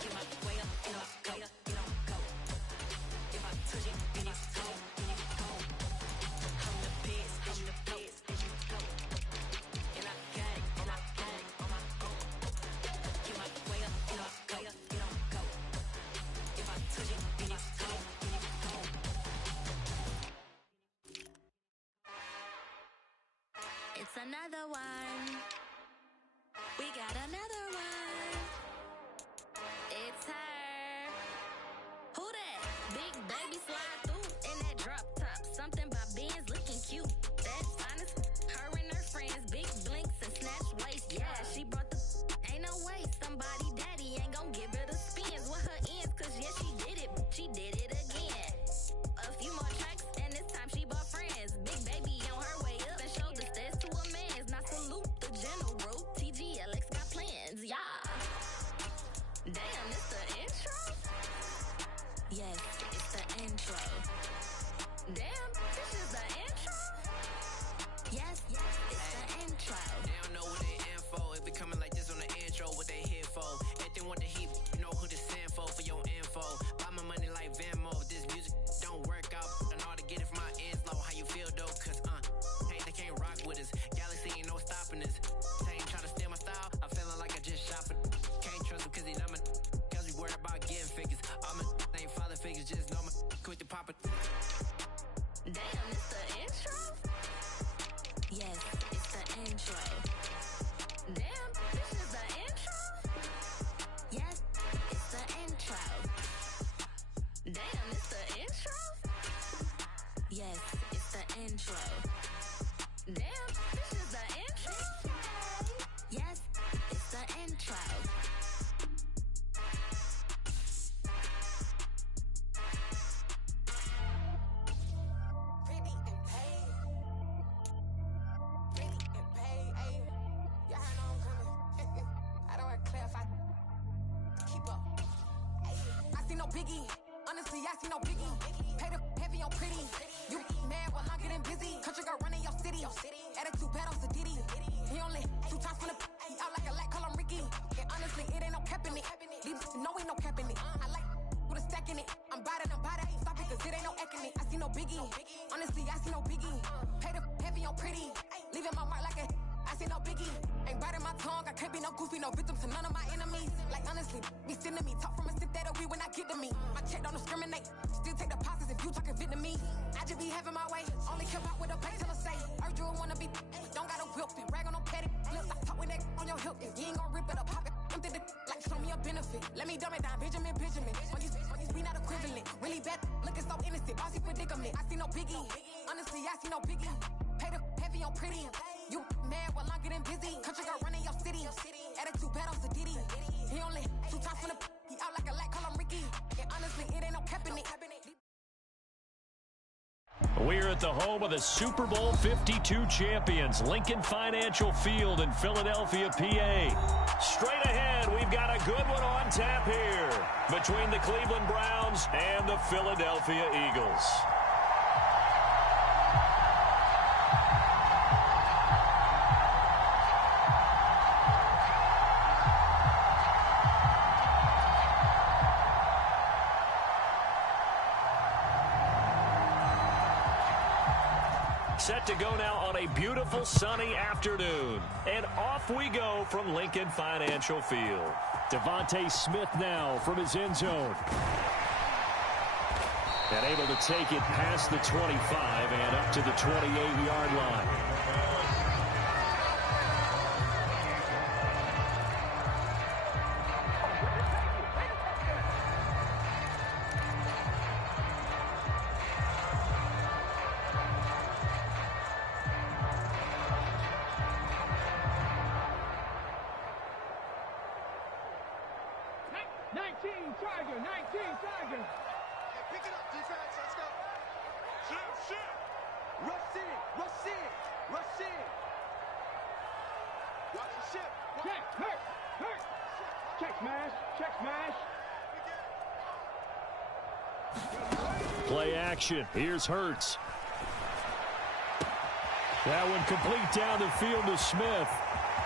Get my way up, and I go, and I go. If I touch it, then it's cold, then it's cold. I'm the best, I'm the best. And I got it, and I got it on my own. Get my way up, and I go, and I go. If I touch it, then it's cold, then it's cold. It's another one. We got another one. It's her. Who that? Big baby slide through in that drop top. Something by Benz looking cute. That's honest. Her and her friends, big blinks and snatch waist. Yeah, she brought the. Ain't no way somebody daddy ain't gon' give her the spins with her ends. Cause yeah, she did it. She did it again. A few more tracks and this time she bought friends. Big baby on her way up and showed the stairs to a man's. Now salute the general. TGLX got plans, yeah. Damn, it's the intro? Yes, it's the intro. Damn, this is the intro? Yes, it's the intro. They don't know what they info. It be coming like this on the intro, what they here for. Everything want the heat, you know who to send for your info. Buy my money like Venmo. If this music don't work out, I know how to get it from my ends low. How you feel though? Cause hey, they can't rock with us. Galaxy ain't no stopping this. They ain't trying to steal my style. I'm feeling like I just shopping. Can't trust them cause they dumb. Cause we worried about getting figures. All my ain't father figures, just know my quit the pop it. Damn, it's the intro? Yes, it's the intro. Damn, this is the intro? Yes, it's the intro. Damn, it's the intro? Yes, it's the intro. Damn, this is the intro? Yes, it's the intro. Pretty and paid. Pretty and paid, ayy. Y'all heard I'm coming. I don't want to clarify. Keep up. Ayy. I see no biggie. Honestly, I see no biggie. Pay the heavy on pretty. You mad while I'm getting busy. Country girl running your city. Attitude bad on Sadiddy. He only 2 times from the he out like a lack, call him Ricky. And honestly, it ain't no cap in it. These no ain't no cap in it. I like with a stack in it. I'm bad it. Stop it, cause it ain't no eck in it. I see no biggie. Honestly, I see no biggie. Pay the heavy on pretty. Leaving my mark like a I see no biggie. Ain't biting my tongue. I can't be no goofy, no victim to none of my enemies. Like honestly, be sending me. Talk from a sip that we when I get to me. My check don't discriminate. Still take deposits if you talking Vietnamese. I just be having my way. Only care about what the pay till I say. Urge you wanna be. Don't gotta whip it. Rag on no petty. Flips. I talk with that on your hip. You ain't gon' rip it up. Pop it. Empty the like show me a benefit. Let me dumb it down. Benjamin. We not equivalent. Really bad. Looking so innocent. Bossy predicament. I see no biggie. Honestly, I see no biggie. Pay the heavy on pretty. You mad while I'm getting busy. Country girl running your city. Attitude bad on Sadiddy. He only 2 times from the he out like a lack, call him Ricky. And honestly, it ain't no cap in it. We're at the home of the Super Bowl 52 champions, Lincoln Financial Field in Philadelphia, PA. Straight ahead, we've got a good one on tap here between the Cleveland Browns and the Philadelphia Eagles. Set to go now on a beautiful sunny afternoon. And off we go from Lincoln Financial Field. Devontae Smith now from his end zone. And able to take it past the 25 and up to the 28-yard line. Tiger, 19, Tiger. Hey, pick it up, defense. Let's go. Shit. Rush in. Watch the ship. Check, hurt. Check smash. Play action. Here's Hurts. That one complete down the field to Smith.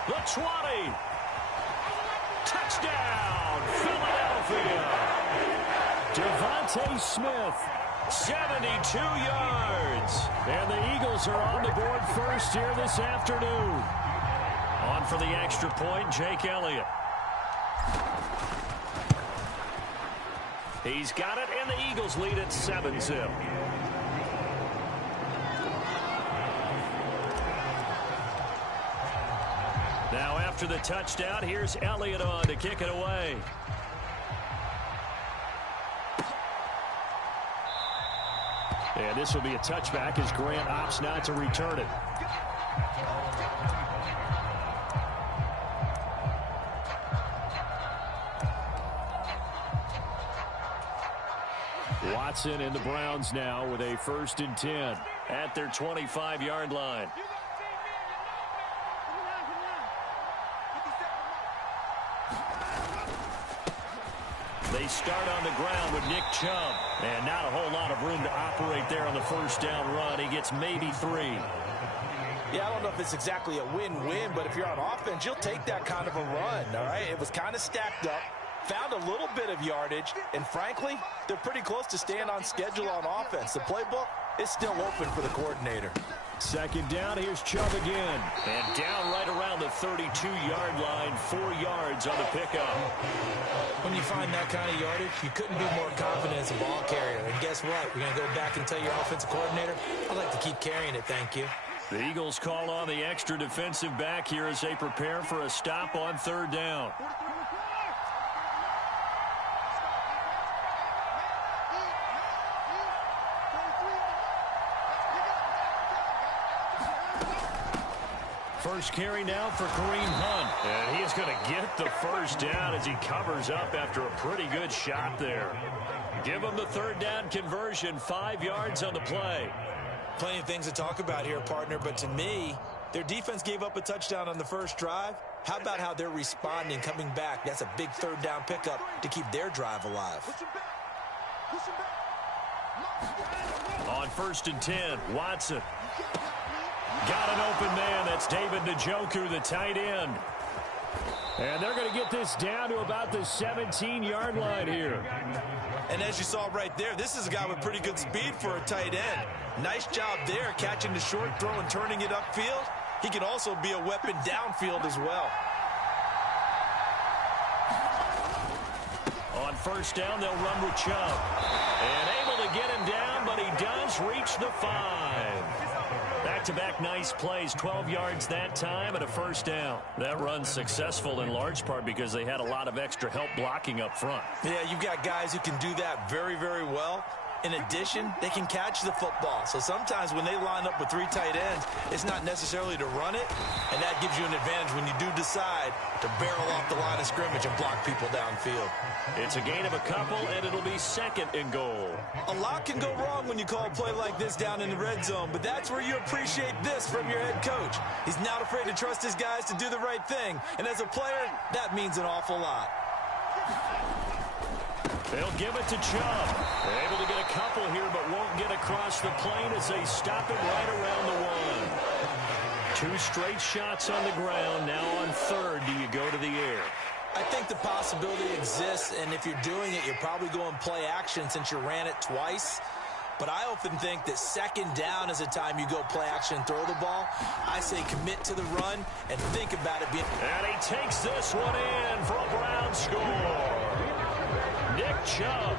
The 20. Touchdown, Philadelphia. Devontae Smith, 72 yards. And the Eagles are on the board first here this afternoon. On for the extra point, Jake Elliott. He's got it, and the Eagles lead at 7-0. Now after the touchdown, here's Elliott on to kick it away. And this will be a touchback as Grant opts not to return it. Watson and the Browns now with a 1st and 10 at their 25-yard line. They start on the ground with Nick Chubb. And not a whole lot of room to operate there on the first down run. He gets maybe 3. Yeah, I don't know if it's exactly a win-win, but if you're on offense, you'll take that kind of a run, all right? It was kind of stacked up, found a little bit of yardage, and frankly, they're pretty close to staying on schedule on offense. The playbook is still open for the coordinator. 2nd down, here's Chubb again. And down right around the 32-yard line, 4 yards on the pickup. When you find that kind of yardage, you couldn't be more confident as a ball carrier. And guess what? We're going to go back and tell your offensive coordinator, I'd like to keep carrying it, thank you. The Eagles call on the extra defensive back here as they prepare for a stop on 3rd down. First carry now for Kareem Hunt. And he is going to get the 1st down as he covers up after a pretty good shot there. Give him the 3rd down conversion, 5 yards on the play. Plenty of things to talk about here, partner, but to me, their defense gave up a touchdown on the first drive. How about how they're responding, coming back? That's a big 3rd down pickup to keep their drive alive. On 1st and 10, Watson. Got an open man. That's David Njoku, the tight end. And they're going to get this down to about the 17-yard line here. And as you saw right there, this is a guy with pretty good speed for a tight end. Nice job there, catching the short throw and turning it upfield. He can also be a weapon downfield as well. On 1st down, they'll run with Chubb. And able to get him down, but he does reach the 5. Back-to-back nice plays, 12 yards that time and a 1st down. That run's successful in large part because they had a lot of extra help blocking up front. Yeah, you've got guys who can do that very, very well. In addition, they can catch the football. So sometimes when they line up with 3 tight ends, it's not necessarily to run it, and that gives you an advantage when you do decide to barrel off the line of scrimmage and block people downfield. It's a gain of a couple, and it'll be 2nd and goal. A lot can go wrong when you call a play like this down in the red zone, but that's where you appreciate this from your head coach. He's not afraid to trust his guys to do the right thing, and as a player, that means an awful lot. They'll give it to Chubb. They're able to get a couple here, but won't get across the plane as they stop it right around the 1. 2 straight shots on the ground. Now on 3rd, do you go to the air? I think the possibility exists, and if you're doing it, you're probably going play action since you ran it twice. But I often think that 2nd down is a time you go play action and throw the ball. I say commit to the run and think about it being... And he takes this one in for a Brown score. Nick Chubb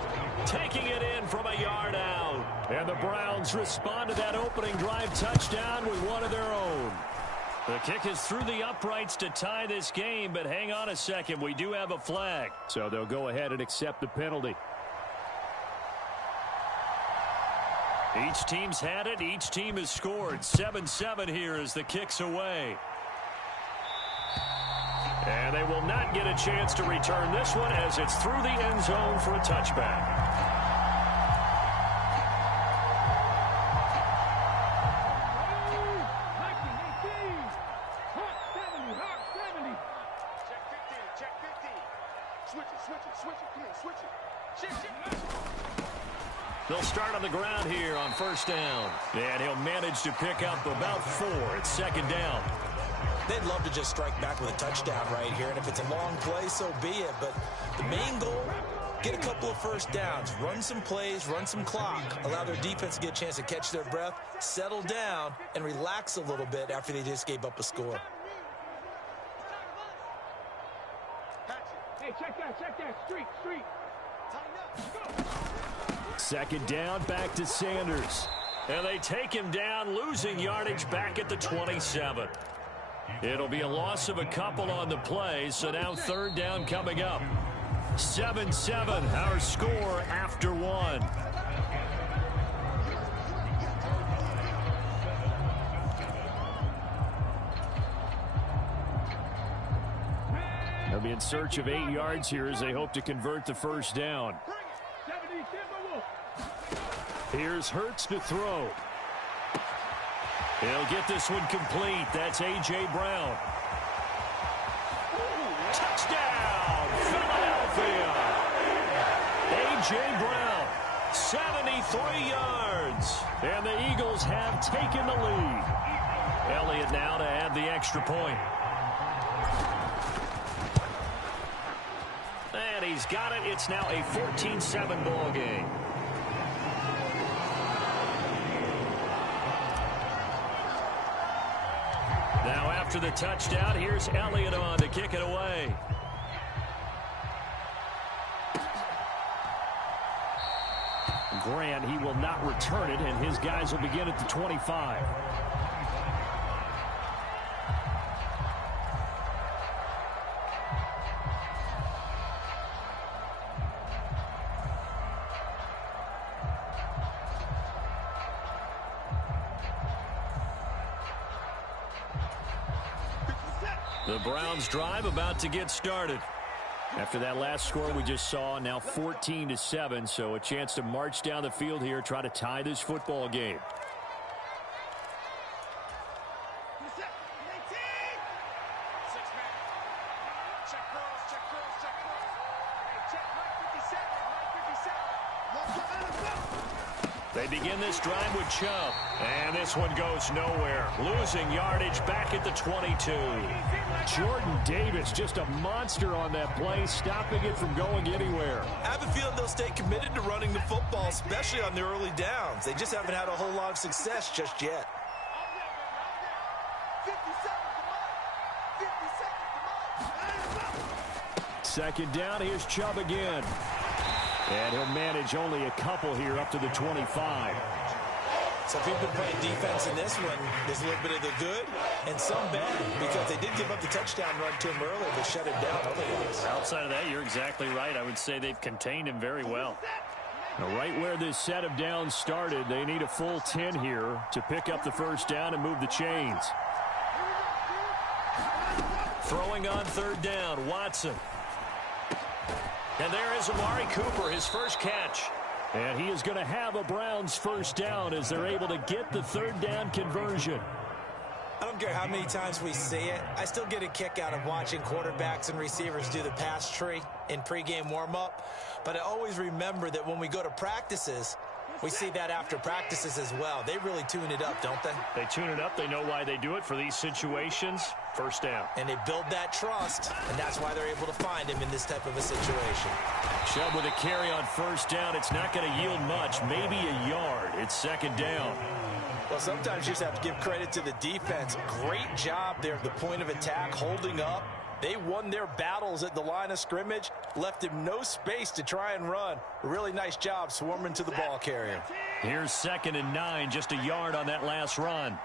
taking it in from a yard out. And the Browns respond to that opening drive touchdown with one of their own. The kick is through the uprights to tie this game, but hang on a second. We do have a flag. So they'll go ahead and accept the penalty. Each team's had it. Each team has scored. 7-7 here as the kick's away. And they will not get a chance to return this one as it's through the end zone for a touchback. They'll start on the ground here on first down. And he'll manage to pick up about 4. It's second down. They'd love to just strike back with a touchdown right here. And if it's a long play, so be it. But the main goal, get a couple of first downs. Run some plays, run some clock. Allow their defense to get a chance to catch their breath, settle down, and relax a little bit after they just gave up a score. Hey, check that. Street. Second down, back to Sanders. And they take him down, losing yardage back at the 27. It'll be a loss of a couple on the play, so now third down coming up. 7-7, our score after 1. They'll be in search of 8 yards here as they hope to convert the first down. Here's Hurts to throw. He'll get this one complete. That's A.J. Brown. Touchdown, Philadelphia. A.J. Brown, 73 yards. And the Eagles have taken the lead. Elliott now to add the extra point. And he's got it. It's now a 14-7 ball game. Now after the touchdown, here's Elliott on to kick it away. Grant, he will not return it, and his guys will begin at the 25. The Browns drive about to get started. After that last score we just saw, now 14-7, so a chance to march down the field here, try to tie this football game. They begin this drive with Chubb, and this one goes nowhere. Losing yardage back at the 22. Jordan Davis, just a monster on that play, stopping it from going anywhere. I have a feeling they'll stay committed to running the football, especially on the early downs. They just haven't had a whole lot of success just yet. Second down, here's Chubb again. And he'll manage only a couple here up to the 25. So if you've been playing defense in this one, there's a little bit of the good and some bad, because they did give up the touchdown run to him earlier, but shut him down otherwise. Outside of that, you're exactly right. I would say they've contained him very well. Now, right where this set of downs started, they need a full 10 here to pick up the first down and move the chains. Throwing on third down, Watson. And there is Amari Cooper, his first catch. And he is going to have a Browns first down as they're able to get the third down conversion. I don't care how many times we see it. I still get a kick out of watching quarterbacks and receivers do the pass tree in pregame warm-up. But I always remember that when we go to practices, we see that after practices as well. They really tune it up, don't they? They tune it up. They know why they do it for these situations. First down. And they build that trust, and that's why they're able to find him in this type of a situation. Chubb with a carry on first down. It's not going to yield much, maybe a yard. It's second down. Well, sometimes you just have to give credit to the defense. Great job there at the point of attack, holding up. They won their battles at the line of scrimmage, left him no space to try and run. A really nice job swarming to the ball carrier. Here's 2nd and 9, just a yard on that last run.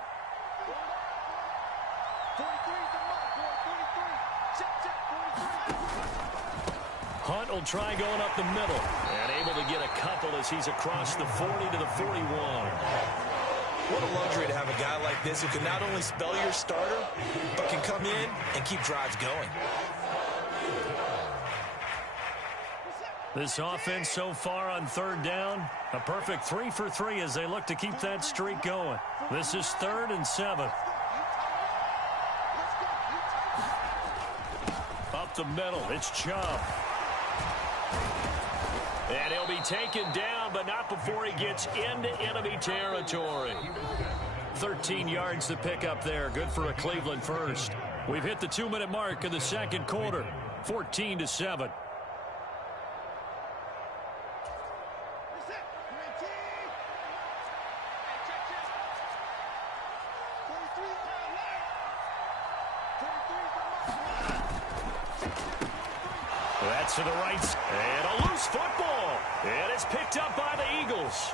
Hunt will try going up the middle, and able to get a couple as he's across the 40 to the 41. What a luxury to have a guy like this who can not only spell your starter, but can come in and keep drives going. This offense so far on third down, a perfect 3 for 3 as they look to keep that streak going. This is 3rd and 7. Up the middle, it's Chubb. And he'll be taken down, but not before he gets into enemy territory. 13 yards to pick up there. Good for a Cleveland first. We've hit the 2-minute mark of the second quarter. 14-7. That's to the right. And a loose football. And it's picked up by the Eagles.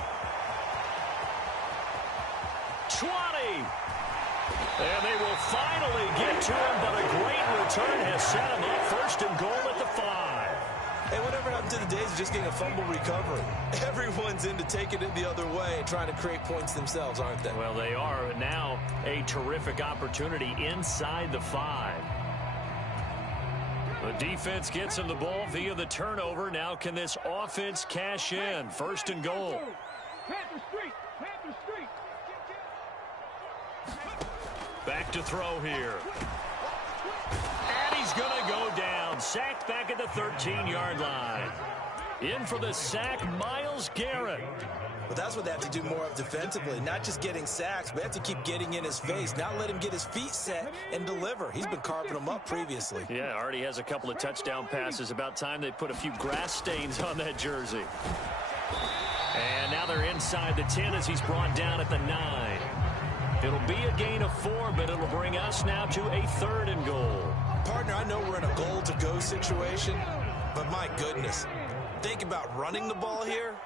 20. And they will finally get to him, but a great return has set him up. 1st and goal at the 5. Hey, whatever happened to the days of just getting a fumble recovery? Everyone's into taking it the other way and trying to create points themselves, aren't they? Well, they are. Now a terrific opportunity inside the 5. The defense gets him the ball via the turnover. Now can this offense cash in? 1st and goal. Back to throw here. And he's going to go down. Sacked back at the 13-yard line. In for the sack, Myles Garrett. But that's what they have to do more of defensively. Not just getting sacks, but they have to keep getting in his face. Not let him get his feet set and deliver. He's been carving them up previously. Yeah, already has a couple of touchdown passes. About time they put a few grass stains on that jersey. And now they're inside the 10 as he's brought down at the 9. It'll be a gain of 4, but it'll bring us now to a 3rd and goal. Partner, I know we're in a goal-to-go situation, but my goodness, think about running the ball here.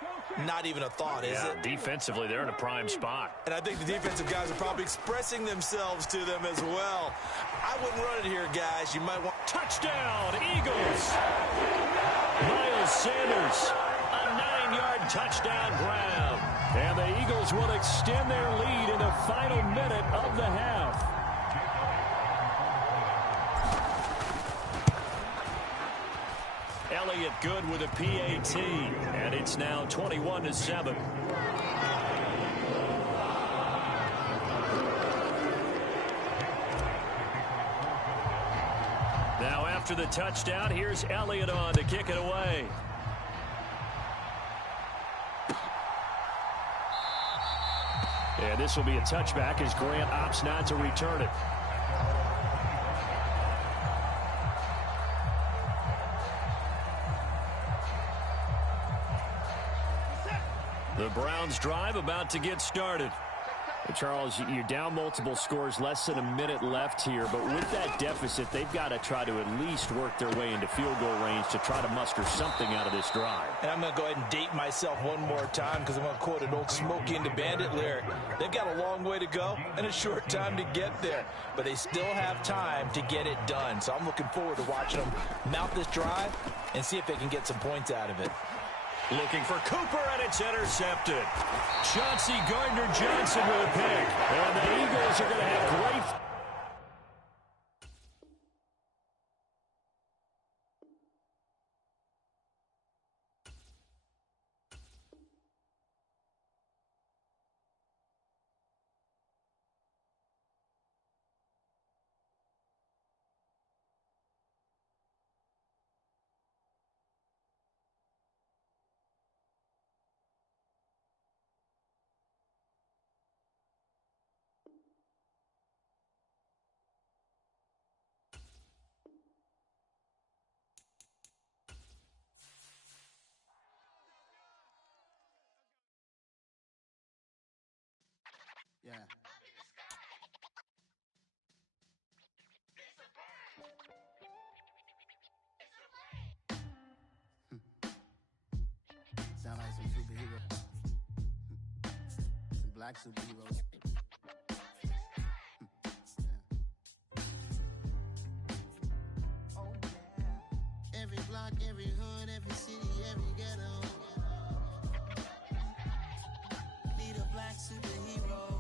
Not even a thought, is it? Defensively, they're in a prime spot. And I think the defensive guys are probably expressing themselves to them as well. I wouldn't run it here, guys. You might want... Touchdown, Eagles! Miles Sanders, a 9-yard touchdown grab. And the Eagles will extend their lead in the final minute of the half. Elliott good with a PAT, and it's now 21-7. Now after the touchdown, here's Elliott on to kick it away. And this will be a touchback as Grant opts not to return it. The Browns drive about to get started. Charles, you're down multiple scores, less than a minute left here, but with that deficit, they've got to try to at least work their way into field goal range to try to muster something out of this drive. And I'm going to go ahead and date myself one more time because I'm going to quote an old Smokey and the Bandit lyric. They've got a long way to go and a short time to get there, but they still have time to get it done. So I'm looking forward to watching them mount this drive and see if they can get some points out of it. Looking for Cooper, and it's intercepted. Chauncey Gardner-Johnson with a pick. And the Eagles are going to have great... Yeah. Sound like some superheroes. Some black superheroes. Every block, every hood, every city, every ghetto. Need a black superhero.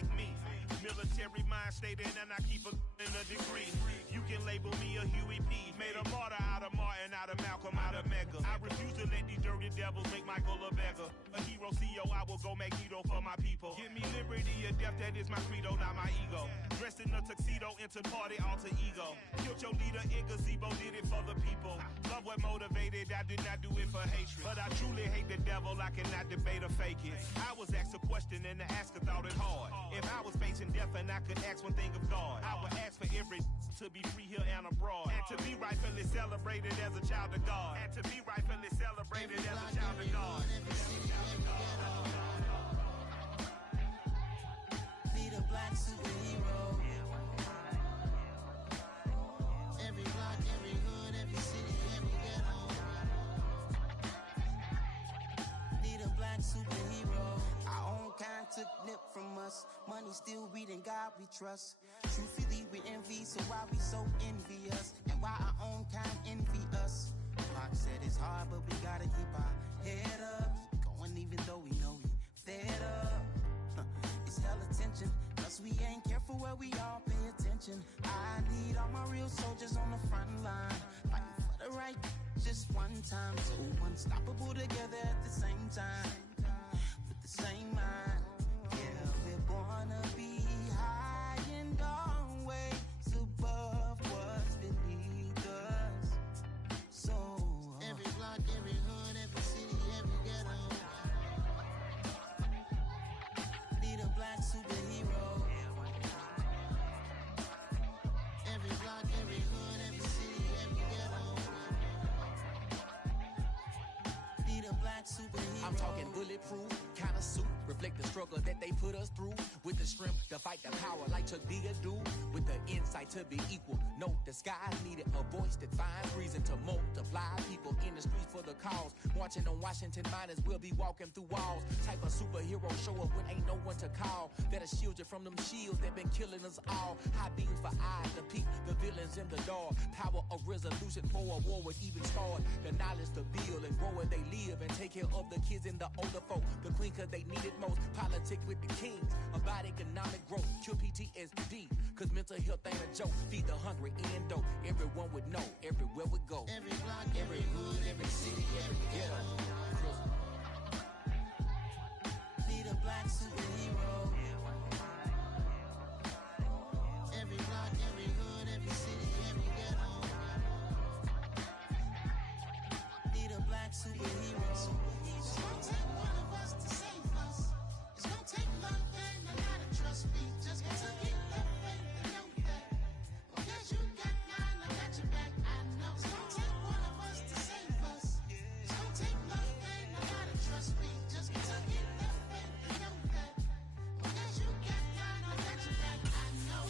like me. Military mind stated, and I keep a in a degree. You can label me a Huey P. Made a martyr out of Martin, out of Malcolm, out of Mecca. I refuse to let these dirty devils make Michael a beggar. A hero CEO, I will go Magneto for my people. Give me liberty or death, that is my credo, not my ego. Dressed in a tuxedo, into party, alter ego. Killed your leader in gazebo, did it for the people. Love what motivated, I did not do it for hatred. But I truly hate the devil, I cannot debate or fake it. I was asked a question and the asker thought it hard. If I was facing death and I could ask one thing of God, I would ask for every to be free here and abroad. And to be rightfully celebrated as a child of God. And to be rightfully celebrated as a child of God. Need a black superhero. Every block, every hood, every city, every ghetto. Need a black superhero. Our own kind took nip from us. Money still reading, God we trust. Truthfully we envy, so why we so envious? And why our own kind envy us? Pac said it's hard, but we gotta keep our head up. Going even though we know we fed up. It's hell attention, cause we ain't careful where we all pay attention. I need all my real soldiers on the front line, fighting for the right just one time. So unstoppable together at the same time, with the same mind. Yeah, we're born to be high and always above what's beneath us. So every block, every hood, every city, every ghetto. Need a black superhero. Every block, every hood, every city, every ghetto. Need a black superhero. I'm talking bulletproof kind of suit, reflect the struggle that they put us through, with the strength to fight the power like Chuck D do, with the insight to be equal. No disguise needed, a voice that finds reason to multiply people in the streets for the cause. Marching on Washington miners, we'll be walking through walls. Type of superhero show up when ain't no one to call. That'll shield you from them shields that been killing us all. High beams for eyes to peek the villains in the dark. Power of resolution for a war would even start. The knowledge to build and grow where they live and take care of the kids and the older folk. The queen cause they need it most. Politic with the kings about economic growth. Cure PTSD cause mental health ain't a joke. Feed the hungry and dope. Everyone would know everywhere we go. Every block, every hood, every city, every ghetto. Need a black superhero. Every block, every hood, every city, every ghetto. Need a black superhero. It's gonna take one of us to save us. It's gonna take love and a lot of trust. We just gotta get that faith and know that. Because you got mine, I got your back. I know it's gonna take one of us to save us. It's gonna take love and a lot of trust. We just gotta get that faith and know that. Because you got mine, I got your back. I know.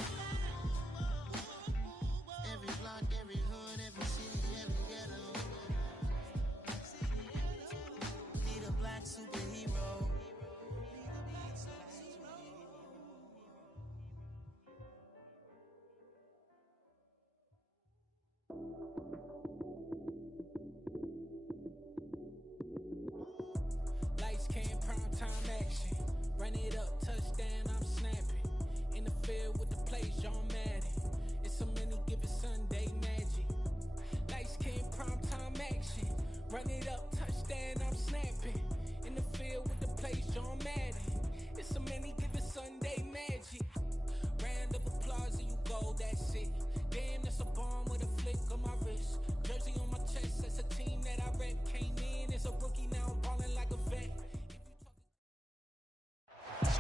Every block, every hood, every city, every ghetto. Need a black superhero. Lights came, prime time action. Run it up, touchdown, I'm snapping. In the field with the plays, John Madden. It's so many, give it Sunday magic. Lights came, prime time action. Run it up, touchdown, I'm snapping. In the field with the plays, John Madden. It's so many, give it Sunday magic. Round of applause and you go, that's it. Damn, that's a bomb with a flick on my wrist. Jersey on my chest, that's a team that I rep. Came in as a rookie, now I'm balling like a vet.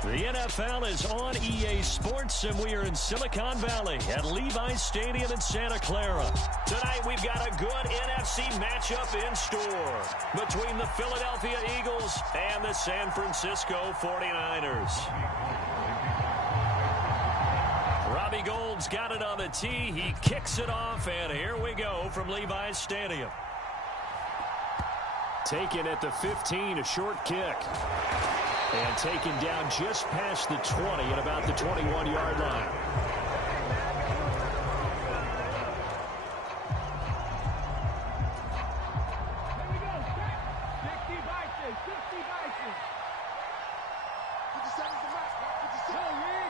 The NFL is on EA Sports, and we are in Silicon Valley at Levi's Stadium in Santa Clara. Tonight, we've got a good NFC matchup in store between the Philadelphia Eagles and the San Francisco 49ers. Robbie Gould's got it on the tee. He kicks it off, and here we go from Levi's Stadium. Taken at the 15, a short kick. And taken down just past the 20 at about the 21-yard line. Here we go. 60 vices. 60 vices. 57's the mark. 57. No, Reed.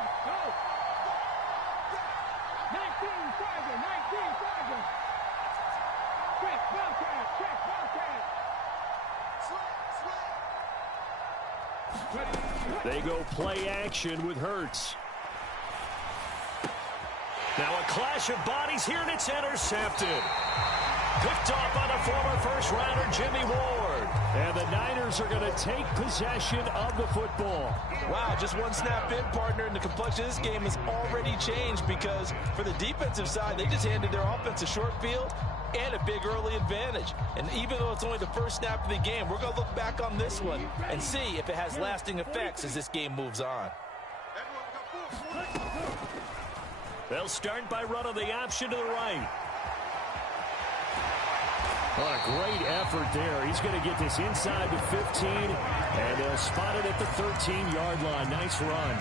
They go play action with Hurts. Now a clash of bodies here, and it's intercepted. Picked off by the former first-rounder Jimmy Ward. And the Niners are going to take possession of the football. Wow, just one snap in, partner, and the complexion of this game has already changed because for the defensive side, they just handed their offense a short field and a big early advantage. And even though it's only the first snap of the game, we're going to look back on this one and see if it has lasting effects as this game moves on. They'll start by running the option to the right. What a great effort there. He's going to get this inside the 15, and they'll spot it at the 13-yard line. Nice run.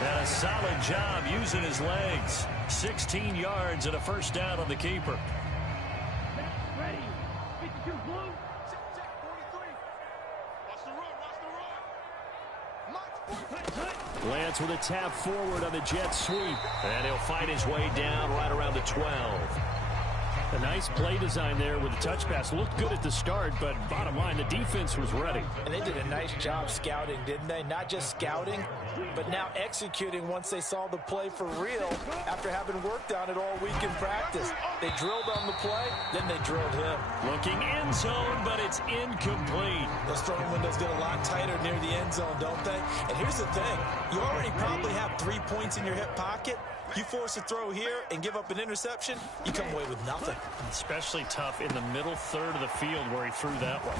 And a solid job using his legs. 16 yards and a first down on the keeper. Ready. 52 blue. Check 43. Watch the run. Lance with a tap forward on the jet sweep. And he'll find his way down right around the 12. A nice play design there with the touch pass. Looked good at the start, but bottom line, the defense was ready. And they did a nice job scouting, didn't they? Not just scouting, but now executing once they saw the play for real after having worked on it all week in practice. They drilled on the play, then they drilled him. Looking end zone, but it's incomplete. Those throwing windows get a lot tighter near the end zone, don't they? And here's the thing. You already probably have 3 points in your hip pocket. You force a throw here and give up an interception, you come away with nothing. Especially tough in the middle third of the field where he threw that one.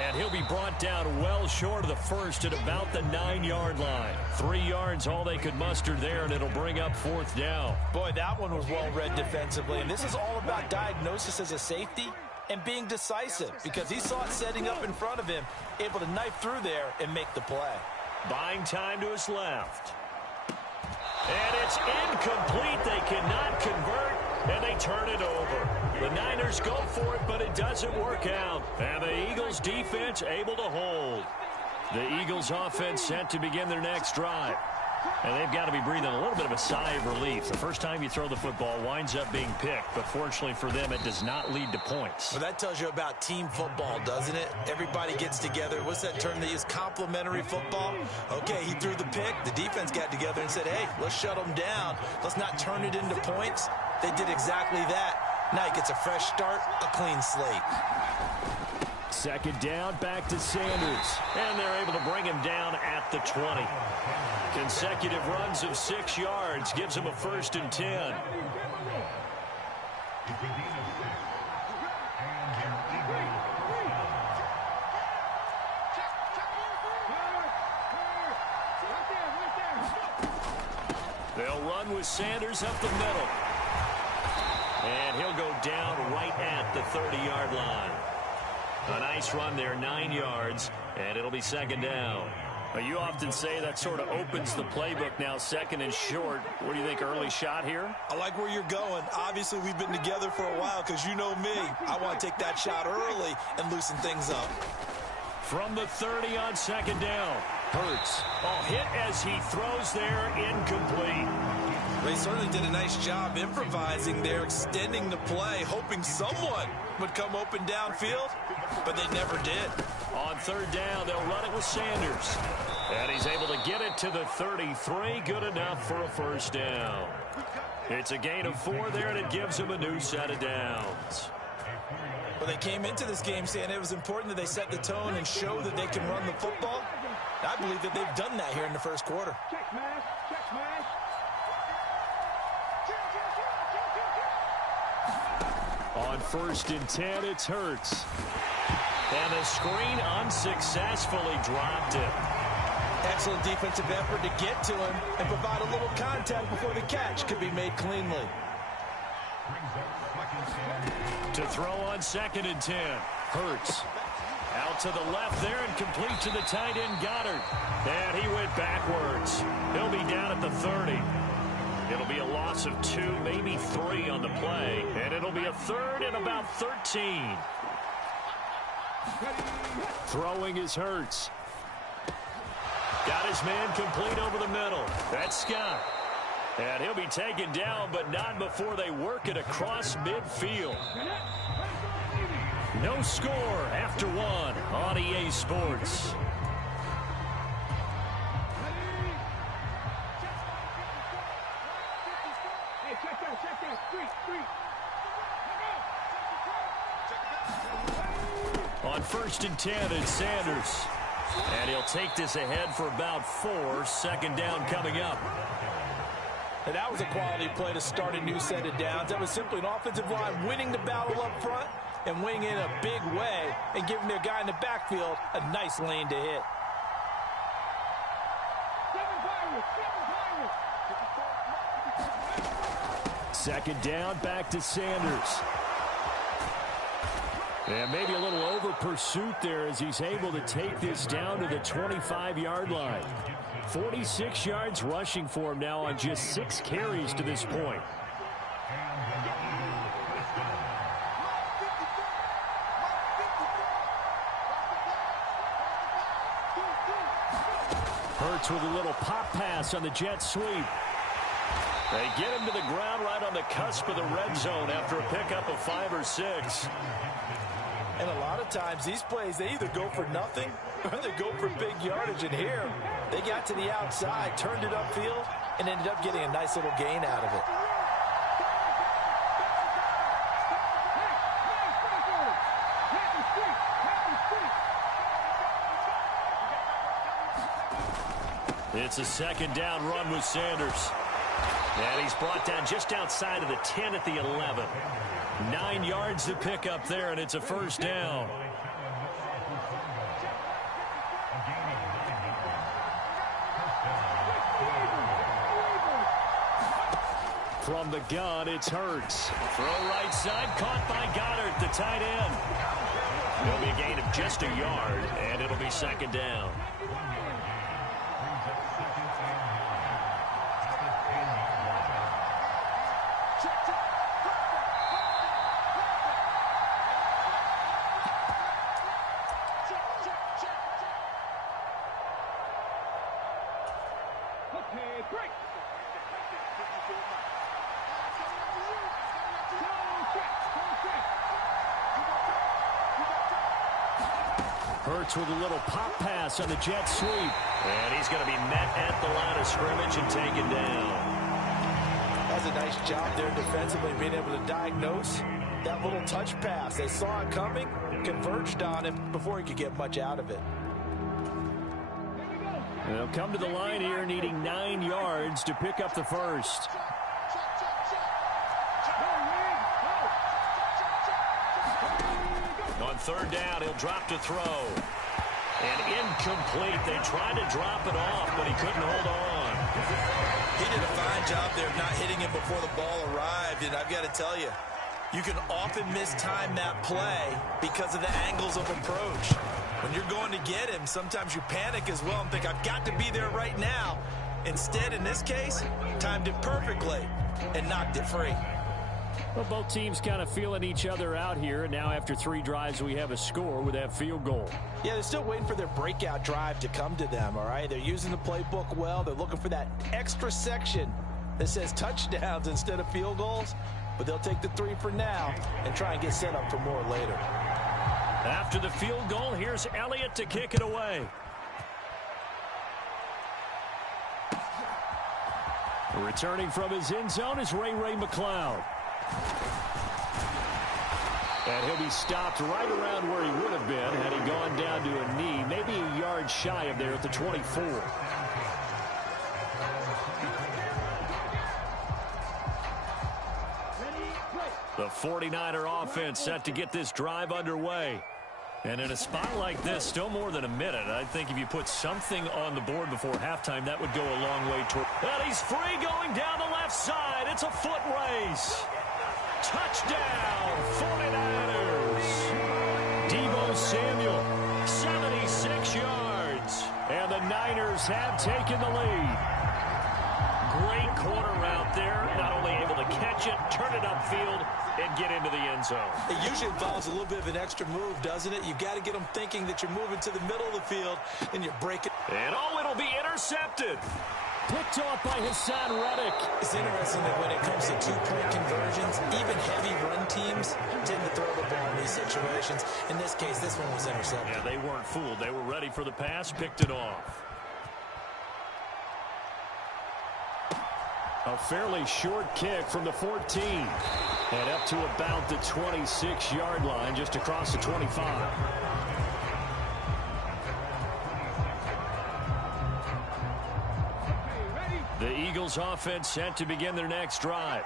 And he'll be brought down well short of the first at about the 9-yard line. 3 yards, all they could muster there, and it'll bring up fourth down. Boy, that one was well read defensively. And this is all about diagnosis as a safety and being decisive because he saw it setting up in front of him, able to knife through there and make the play. Buying time to his left. And it's incomplete. They cannot convert, and they turn it over. The Niners go for it, but it doesn't work out. And the Eagles defense able to hold. The Eagles offense set to begin their next drive. And they've got to be breathing a little bit of a sigh of relief. The first time you throw the football winds up being picked, but fortunately for them, it does not lead to points. Well, that tells you about team football, doesn't it? Everybody gets together. What's that term they use? Complementary football? Okay, he threw the pick. The defense got together and said, hey, let's shut them down. Let's not turn it into points. They did exactly that. Now he gets a fresh start, a clean slate. Second down, back to Sanders. And they're able to bring him down at the 20. Consecutive runs of 6 yards gives him a 1st and 10. They'll run with Sanders up the middle. And he'll go down right at the 30-yard line. A nice run there, 9 yards, and it'll be second down. You often say that sort of opens the playbook now, 2nd and short. What do you think, early shot here? I like where you're going. Obviously, we've been together for a while because you know me. I want to take that shot early and loosen things up. From the 30 on 2nd down. Hurts. Hit as he throws there, incomplete. They certainly did a nice job improvising there, extending the play, hoping someone would come open downfield, but they never did. On 3rd down, they'll run it with Sanders. And he's able to get it to the 33, good enough for a 1st down. It's a gain of 4 there, and it gives him a new set of downs. Well, they came into this game saying it was important that they set the tone and show that they can run the football. I believe that they've done that here in the first quarter. Check smash. Check smash. On 1st and 10, it's Hurts. And the screen unsuccessfully dropped it. Excellent defensive effort to get to him and provide a little contact before the catch could be made cleanly. To throw on 2nd and 10. Hurts. Out to the left there and complete to the tight end Goddard. And he went backwards. He'll be down at the 30. It'll be a loss of 2, maybe 3 on the play. And it'll be a 3rd and about 13. Throwing is Hurts. Got his man complete over the middle. That's Scott. And he'll be taken down, but not before they work it across midfield. No score after one on EA Sports. On 1st and 10, it's Sanders. And he'll take this ahead for about 4. Second down coming up. And that was a quality play to start a new set of downs. That was simply an offensive line winning the battle up front and winning in a big way and giving their guy in the backfield a nice lane to hit. Second down, back to Sanders. And maybe a little over pursuit there as he's able to take this down to the 25-yard line. 46 yards rushing for him now on just 6 carries to this point. Hurts with a little pop pass on the jet sweep. They get him to the ground right on the cusp of the red zone after a pickup of 5 or 6. And a lot of times these plays, they either go for nothing or they go for big yardage. And here, they got to the outside, turned it upfield, and ended up getting a nice little gain out of it. It's a second down run with Sanders. And he's brought down just outside of the 10 at the 11. 9 yards to pick up there, and it's a first down. From the gun, it's Hurts. Throw right side, caught by Goddard, the tight end. It'll be a gain of just a yard, and it'll be second down. Hurts with a little pop pass on the jet sweep. And he's going to be met at the line of scrimmage and taken down. That's a nice job there defensively, being able to diagnose that little touch pass. They saw it coming, converged on him before he could get much out of it. They'll come to the line here needing 9 yards to pick up the first. On third down, he'll drop to throw. And incomplete. They tried to drop it off, but he couldn't hold on. He did a fine job there of not hitting him before the ball arrived. And I've got to tell you, you can often mistime that play because of the angles of approach. When you're going to get him, sometimes you panic as well and think, I've got to be there right now. Instead, in this case, timed it perfectly and knocked it free. Well, both teams kind of feeling each other out here. And now after 3 drives, we have a score with that field goal. Yeah, they're still waiting for their breakout drive to come to them, all right? They're using the playbook well. They're looking for that extra section that says touchdowns instead of field goals. But they'll take the 3 for now and try and get set up for more later. After the field goal, here's Elliott to kick it away. Returning from his end zone is Ray McLeod. And he'll be stopped right around where he would have been had he gone down to a knee, maybe a yard shy of there at the 24. The 49er offense set to get this drive underway. And in a spot like this, still more than a minute, I think if you put something on the board before halftime, that would go a long way toward. And he's free going down the left side. It's a foot race. Touchdown, 49ers. Deebo Samuel, 76 yards. And the Niners have taken the lead. Great corner route there. Not only able to catch it, turn it upfield, and get into the end zone. It usually involves a little bit of an extra move, doesn't it? You've got to get them thinking that you're moving to the middle of the field, and you're breaking. And it'll be intercepted. Picked off by Hassan Reddick. It's interesting that when it comes to two-point conversions, even heavy run teams tend to throw the ball in these situations. In this case, this one was intercepted. Yeah, they weren't fooled. They were ready for the pass, picked it off. A fairly short kick from the 14. And up to about the 26-yard line, just across the 25. The Eagles offense set to begin their next drive.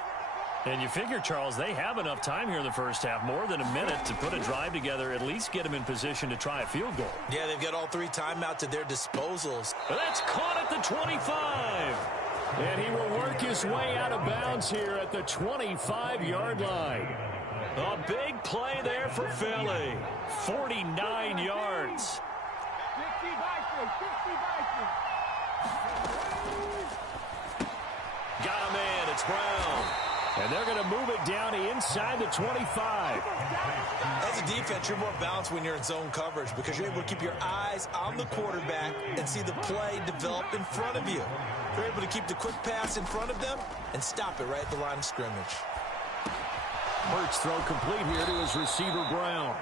And you figure, Charles, they have enough time here in the first half, more than a minute to put a drive together, at least get them in position to try a field goal. Yeah, they've got all three timeouts at their disposals. That's caught at the 25. And he will work his way out of bounds here at the 25-yard line. A big play there for Philly. 49 yards. 60 Vikings. Got a man. It's Brown. And they're going to move it down inside the 25. As a defense, you're more balanced when you're in zone coverage because you're able to keep your eyes on the quarterback and see the play develop in front of you. You're able to keep the quick pass in front of them and stop it right at the line of scrimmage. Hurts throw complete here to his receiver, Brown.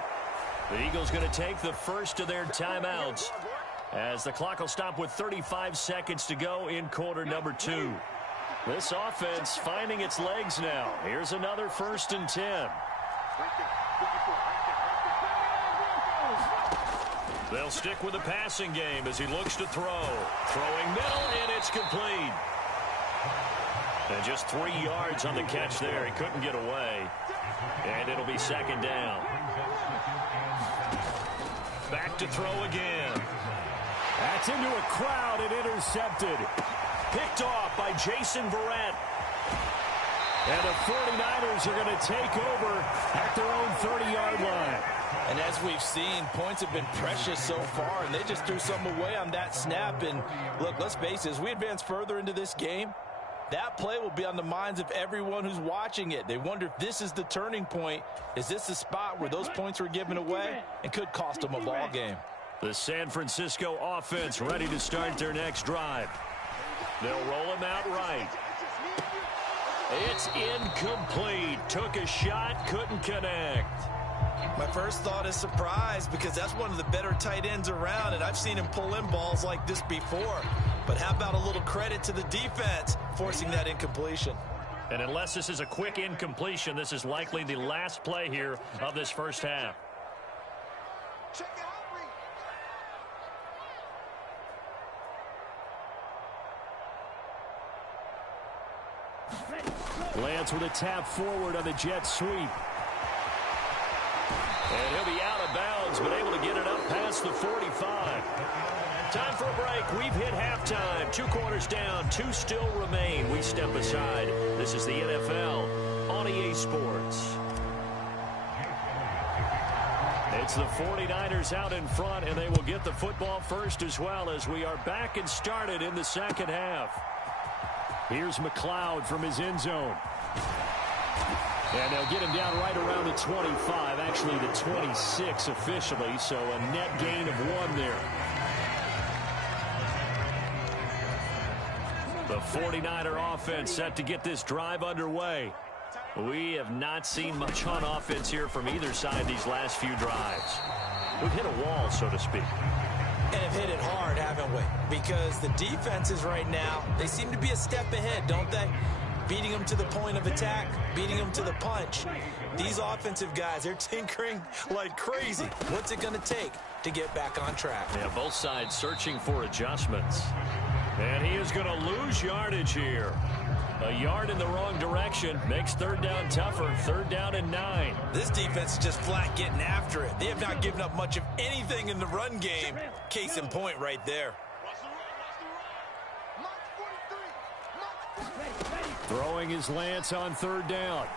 The Eagles going to take the first of their timeouts as the clock will stop with 35 seconds to go in quarter number 2. This offense finding its legs now. Here's another 1st and 10. They'll stick with the passing game as he looks to throw. Throwing middle, and it's complete. And just 3 yards on the catch there. He couldn't get away. And it'll be 2nd down. Back to throw again. That's into a crowd and intercepted. Picked off by Jason Verrett. And the 49ers are going to take over at their own 30-yard line. And as we've seen, points have been precious so far, and they just threw some away on that snap. And look, let's face it, as we advance further into this game, that play will be on the minds of everyone who's watching it. They wonder if this is the turning point. Is this the spot where those points were given away and could cost them a ball game? The San Francisco offense ready to start their next drive. They'll roll him out right. It's incomplete. Took a shot, couldn't connect. My first thought is surprise because that's one of the better tight ends around, and I've seen him pull in balls like this before. But how about a little credit to the defense forcing that incompletion? And unless this is a quick incompletion, this is likely the last play here of this first half. Lance with a tap forward on the jet sweep. And he'll be out of bounds, but able to get it up past the 45. Time for a break. We've hit halftime. 2 quarters down. 2 still remain. We step aside. This is the NFL on EA Sports. It's the 49ers out in front, and they will get the football first as well as we are back and started in the second half. Here's McLeod from his end zone. And they'll get him down right around the 25, actually the 26 officially, so a net gain of 1 there. The 49er offense set to get this drive underway. We have not seen much on offense here from either side these last few drives. We've hit a wall, so to speak. And have hit it hard, haven't we? Because the defenses right now, they seem to be a step ahead, don't they? Beating them to the point of attack, beating them to the punch. These offensive guys, they're tinkering like crazy. What's it going to take to get back on track? Yeah, both sides searching for adjustments. And he is going to lose yardage here. A yard in the wrong direction makes 3rd down tougher. 3rd down and 9. This defense is just flat getting after it. They have not given up much of anything in the run game. Case in point right there. Throwing his Lance on 3rd down.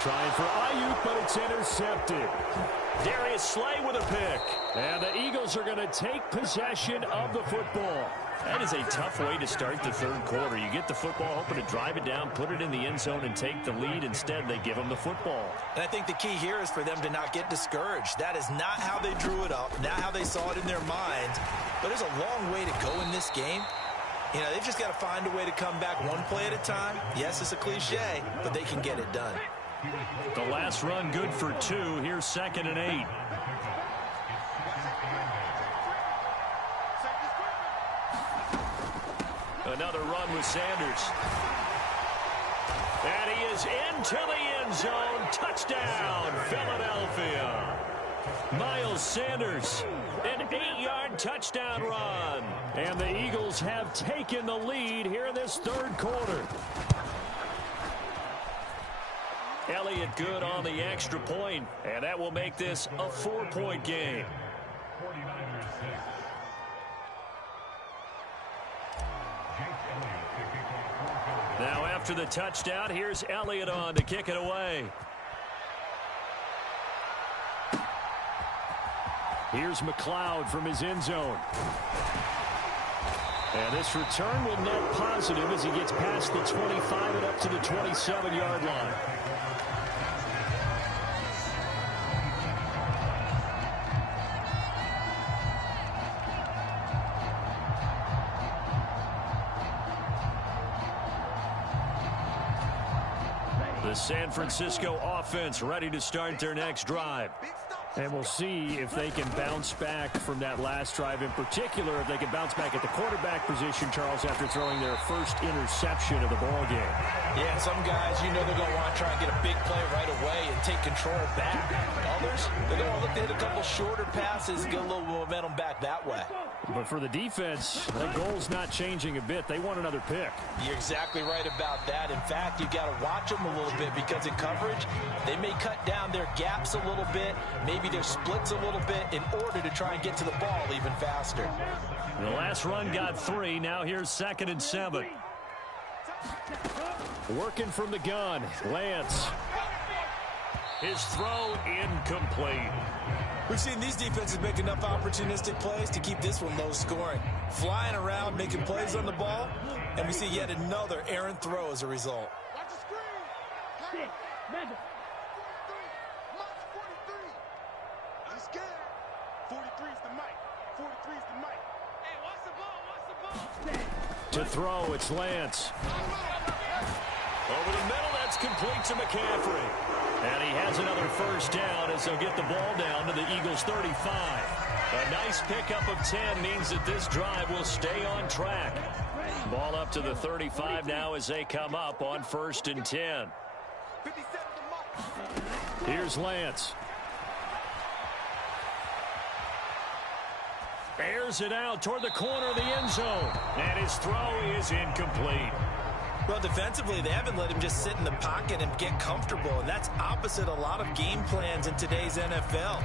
Trying for Ayuk, but it's intercepted. Darius Slay with a pick. And the Eagles are going to take possession of the football. That is a tough way to start the third quarter. You get the football, hoping to drive it down, put it in the end zone, and take the lead. Instead, they give them the football. And I think the key here is for them to not get discouraged. That is not how they drew it up, not how they saw it in their minds. But there's a long way to go in this game. You know, they've just got to find a way to come back one play at a time. Yes, it's a cliche, but they can get it done. The last run good for 2. Here's 2nd and 8. Another run with Sanders. And he is into the end zone. Touchdown, Philadelphia. Miles Sanders, an 8-yard touchdown run. And the Eagles have taken the lead here in this third quarter. Elliott good on the extra point, and that will make this a 4-point game. Now after the touchdown, here's Elliott on to kick it away. Here's McLeod from his end zone. And this return will net positive as he gets past the 25 and up to the 27-yard line. The San Francisco offense ready to start their next drive. And we'll see if they can bounce back from that last drive, in particular if they can bounce back at the quarterback position, Charles, after throwing their first interception of the ball game. Yeah, some guys, you know they're going to want to try and get a big play right away and take control back. Others, they're going to look to hit a couple shorter passes and get a little momentum back that way. But for the defense, that goal's not changing a bit. They want another pick. You're exactly right about that. In fact, you got to watch them a little bit because in coverage, they may cut down their gaps a little bit, maybe their splits a little bit in order to try and get to the ball even faster. The last run got 3. Now here's 2nd and 7. Working from the gun, Lance. His throw incomplete. We've seen these defenses make enough opportunistic plays to keep this one low scoring. Flying around, making plays on the ball, and we see yet another errant throw as a result. Watch the screen. Madden. 43. He's scared. 43 is the mic. 43 is the mic. Hey, watch the ball. Watch the ball. To throw, it's Lance. Over the middle, that's complete to McCaffrey. And he has another first down as they'll get the ball down to the Eagles' 35. A nice pickup of 10 means that this drive will stay on track. Ball up to the 35 now as they come up on 1st and 10. Here's Lance. Airs it out toward the corner of the end zone. And his throw is incomplete. Well, defensively, they haven't let him just sit in the pocket and get comfortable, and that's opposite a lot of game plans in today's NFL.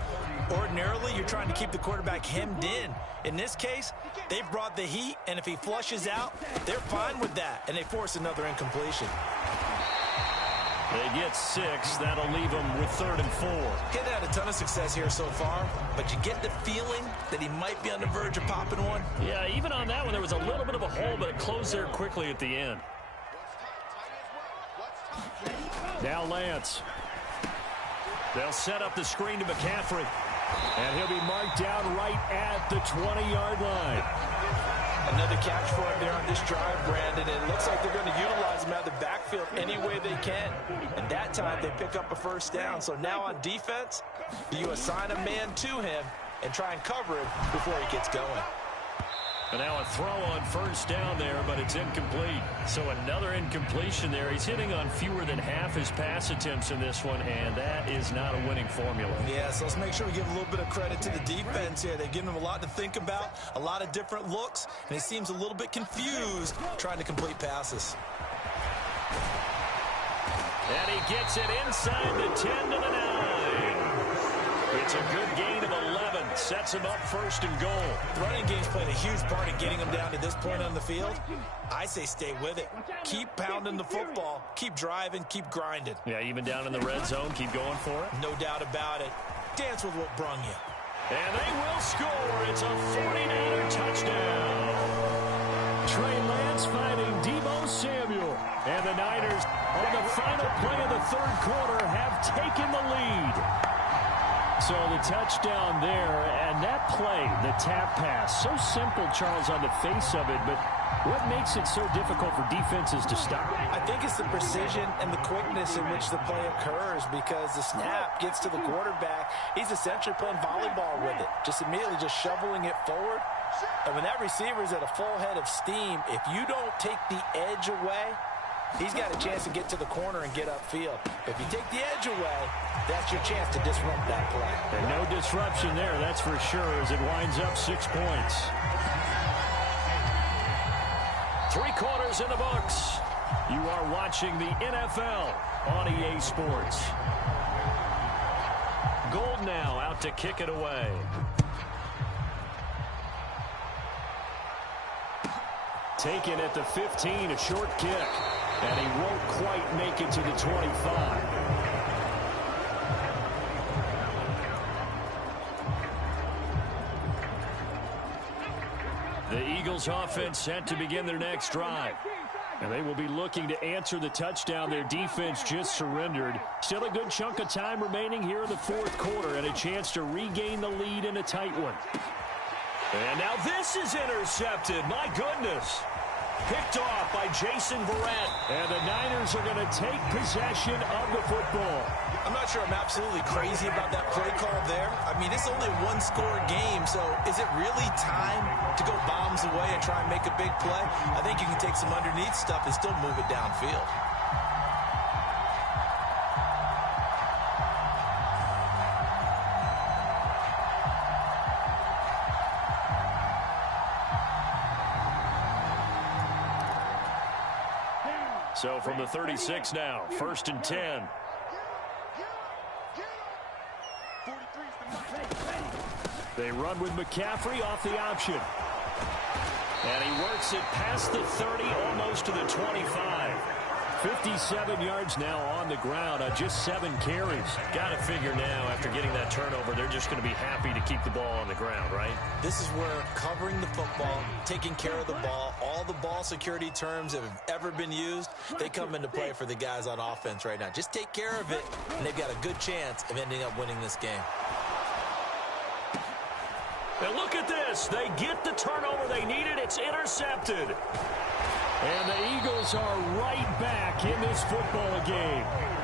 Ordinarily, you're trying to keep the quarterback hemmed in. In this case, they've brought the heat, and if he flushes out, they're fine with that, and they force another incompletion. They get 6. That'll leave them with 3rd and 4. He hasn't had a ton of success here so far, but you get the feeling that he might be on the verge of popping one. Yeah, even on that one, there was a little bit of a hole, but it closed there quickly at the end. Now Lance. They'll set up the screen to McCaffrey. And he'll be marked down right at the 20-yard line. Another catch for him there on this drive, Brandon. It looks like they're going to utilize him out of the backfield any way they can. And that time they pick up a first down. So now on defense, you assign a man to him and try and cover him before he gets going. And now a throw on 1st down there, but it's incomplete. So another incompletion there. He's hitting on fewer than half his pass attempts in this one, and that is not a winning formula. Yeah, so let's make sure we give a little bit of credit to the defense here. They've given him a lot to think about, a lot of different looks, and he seems a little bit confused trying to complete passes. And he gets it inside the 10 to the 9. It's a good gain of 11. Sets him up 1st and goal. The running game's played a huge part in getting him down to this point on the field. I say stay with it. Keep pounding the football. Keep driving. Keep grinding. Yeah, even down in the red zone, keep going for it. No doubt about it. Dance with what brung you. And they will score. It's a 49er touchdown. Trey Lance finding Deebo Samuel. And the Niners, on the final play of the third quarter, have taken the lead. So the touchdown there, and that play, the tap pass, so simple, Charles, on the face of it, but what makes it so difficult for defenses to stop? I think it's the precision and the quickness in which the play occurs, because the snap gets to the quarterback. He's essentially playing volleyball with it, just immediately just shoveling it forward. And when that receiver is at a full head of steam, if you don't take the edge away, he's got a chance to get to the corner and get upfield. If you take the edge away, that's your chance to disrupt that play. And no disruption there, that's for sure, as it winds up 6 points. 3 quarters in the books. You are watching the NFL on EA Sports. Gold now out to kick it away. Taken at the 15, a short kick. And he won't quite make it to the 25. The Eagles offense set to begin their next drive. And they will be looking to answer the touchdown their defense just surrendered. Still a good chunk of time remaining here in the fourth quarter and a chance to regain the lead in a tight one. And now this is intercepted. My goodness. Picked off by Jason Verrett. And the Niners are going to take possession of the football. I'm not sure I'm absolutely crazy about that play call there. I mean, it's only a one-score game, so is it really time to go bombs away and try and make a big play? I think you can take some underneath stuff and still move it downfield. So from the 36 now, 1st and 10. They run with McCaffrey off the option. And he works it past the 30, almost to the 25. 57 yards now on the ground on just 7 carries. Got to figure now, after getting that turnover, they're just going to be happy to keep the ball on the ground, right? This is where covering the football, taking care of the ball, all the ball security terms that have ever been used, they come into play for the guys on offense right now. Just take care of it, and they've got a good chance of ending up winning this game. And look at this. They get the turnover they needed. It's intercepted. And the Eagles are right back in this football game.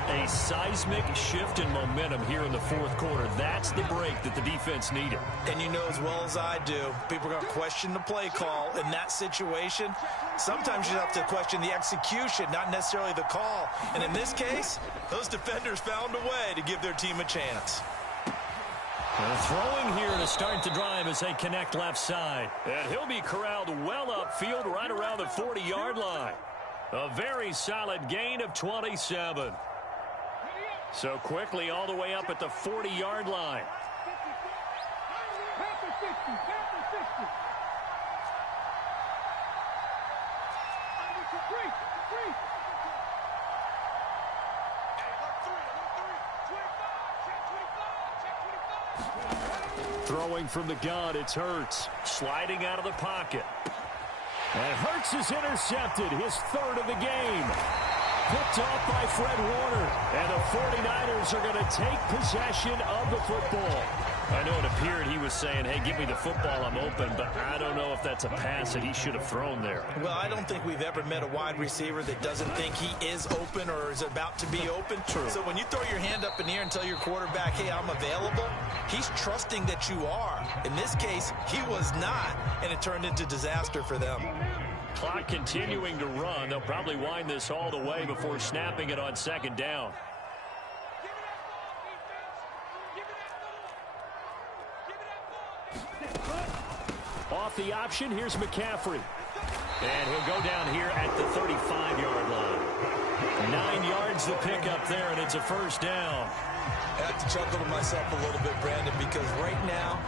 A seismic shift in momentum here in the fourth quarter. That's the break that the defense needed. And you know as well as I do, people are going to question the play call in that situation. Sometimes you have to question the execution, not necessarily the call. And in this case, those defenders found a way to give their team a chance. And throwing here to start the drive as they connect left side. And he'll be corralled well upfield right around the 40-yard line. A very solid gain of 27. So quickly all the way up at the 40-yard line. Throwing from the gun, it's Hurts. Sliding out of the pocket. And Hurts is intercepted, his 3rd of the game. Picked off by Fred Warner. And the 49ers are going to take possession of the football. I know it appeared he was saying, hey, give me the football, I'm open, but I don't know if that's a pass that he should have thrown there. Well, I don't think we've ever met a wide receiver that doesn't think he is open or is about to be open. True. So when you throw your hand up in the air and tell your quarterback, hey, I'm available, he's trusting that you are. In this case, he was not, and it turned into disaster for them. Clock continuing to run. They'll probably wind this all the way before snapping it on 2nd down. Off the option, here's McCaffrey. And he'll go down here at the 35-yard line. 9 yards to pick up there, and it's a 1st down. I have to chuckle to myself a little bit, Brandon, because right now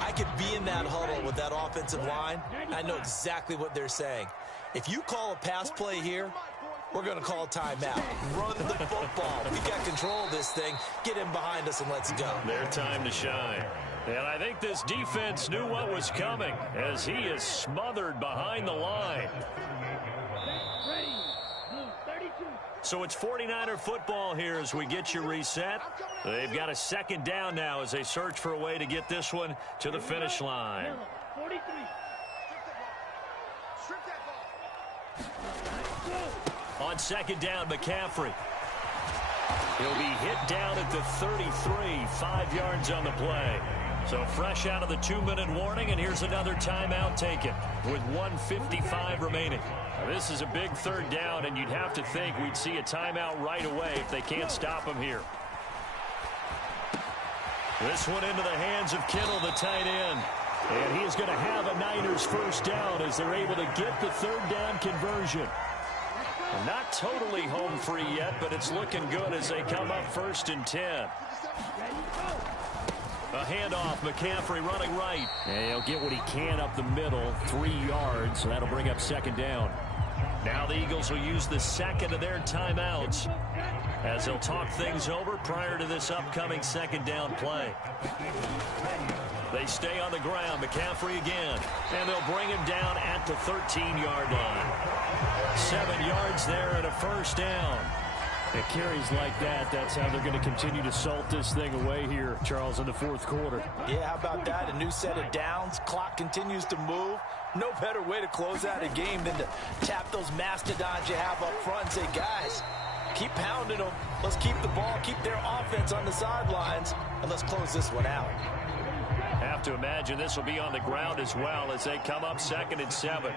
I could be in that huddle with that offensive line. I know exactly what they're saying. If you call a pass play here, we're going to call a timeout. Run the football. We've got control of this thing. Get in behind us and let's go. Their time to shine. And I think this defense knew what was coming as he is smothered behind the line. So it's 49er football here as we get you reset. They've got a second down now as they search for a way to get this one to the finish line. 43. On second down, McCaffrey. He'll be hit down at the 33, 5 yards on the play. So fresh out of the 2-minute warning, and here's another timeout taken with 1:55 remaining. Now, this is a big third down, and you'd have to think we'd see a timeout right away if they can't stop him here. This one into the hands of Kittle, the tight end. And he is going to have a Niners first down as they're able to get the third down conversion. Not totally home free yet, but it's looking good as they come up 1st and 10. A handoff, McCaffrey running right. And he'll get what he can up the middle, 3 yards, so that'll bring up second down. Now the Eagles will use the second of their timeouts as they'll talk things over prior to this upcoming second down play. They stay on the ground, McCaffrey again, and they'll bring him down at the 13-yard line. 7 yards there and a first down. It carries like that. That's how they're going to continue to salt this thing away here, Charles, in the fourth quarter. Yeah, how about that? A new set of downs. Clock continues to move. No better way to close out a game than to tap those mastodons you have up front and say, guys, keep pounding them. Let's keep the ball, keep their offense on the sidelines, and let's close this one out. Have to imagine this will be on the ground as well as they come up 2nd and 7.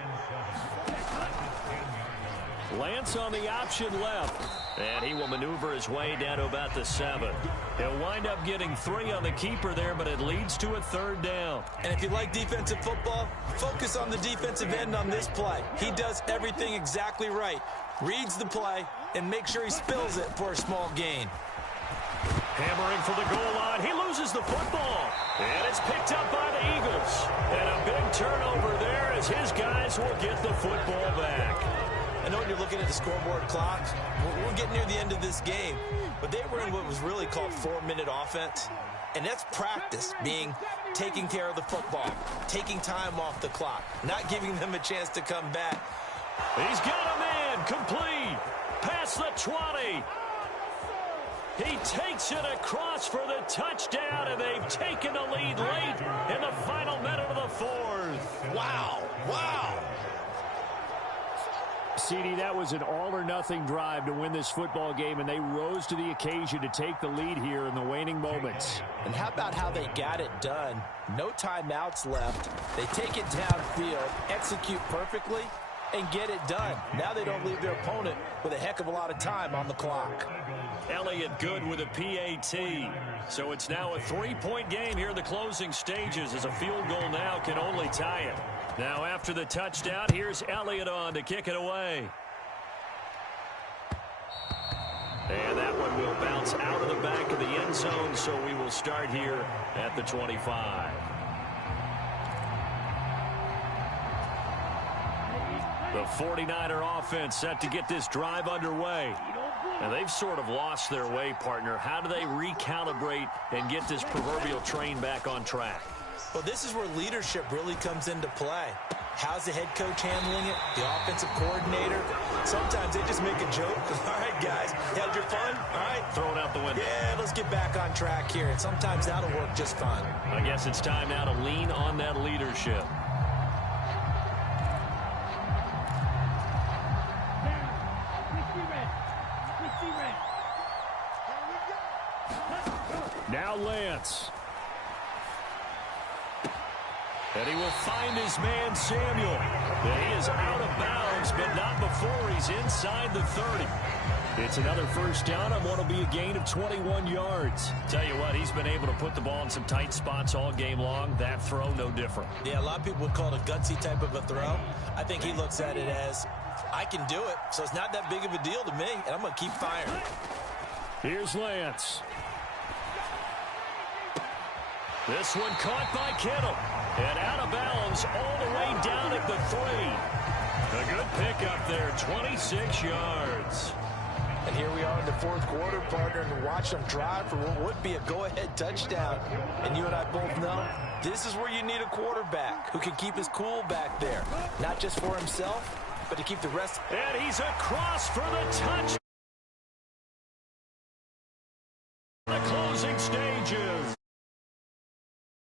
Lance on the option left, and he will maneuver his way down to about the 7. He'll wind up getting 3 on the keeper there, but it leads to a third down. And if you like defensive football, focus on the defensive end on this play. He does everything exactly right. Reads the play and makes sure he spills it for a small gain. Hammering for the goal line. He loses the football. And it's picked up by the Eagles. And a big turnover there as his guys will get the football back. I know when you're looking at the scoreboard clock, we're getting near the end of this game, but they were in what was really called 4-minute offense, and that's practice, being taking care of the football, taking time off the clock, not giving them a chance to come back. He's got a man complete past the 20. He takes it across for the touchdown, and they've taken the lead late in the final minute of the fourth. Wow, wow. CD, that was an all-or-nothing drive to win this football game, and they rose to the occasion to take the lead here in the waning moments. And how about how they got it done? No timeouts left. They take it downfield, execute perfectly, and get it done. Now they don't leave their opponent with a heck of a lot of time on the clock. Elliott good with a PAT. So it's now a 3-point game here in the closing stages as a field goal now can only tie it. Now after the touchdown, here's Elliott on to kick it away. And that one will bounce out of the back of the end zone, so we will start here at the 25. The 49er offense set to get this drive underway. And they've sort of lost their way, partner. How do they recalibrate and get this proverbial train back on track? Well, this is where leadership really comes into play. How's the head coach handling it? The offensive coordinator? Sometimes they just make a joke. All right, guys, you had your fun? All right. Throw it out the window. Yeah, let's get back on track here. And sometimes that'll work just fine. I guess it's time now to lean on that leadership. Now Lance. And he will find his man, Samuel. And he is out of bounds, but not before he's inside the 30. It's another first down on what will be a gain of 21 yards. Tell you what, he's been able to put the ball in some tight spots all game long. That throw, no different. Yeah, a lot of people would call it a gutsy type of a throw. I think he looks at it as, I can do it, so it's not that big of a deal to me, and I'm going to keep firing. Here's Lance. This one caught by Kittle. And out of bounds all the way down at the 3. A good pickup there, 26 yards. And here we are in the fourth quarter, partner, and watch them drive for what would be a go-ahead touchdown. And you and I both know this is where you need a quarterback who can keep his cool back there, not just for himself, but to keep the rest. And he's across for the touchdown.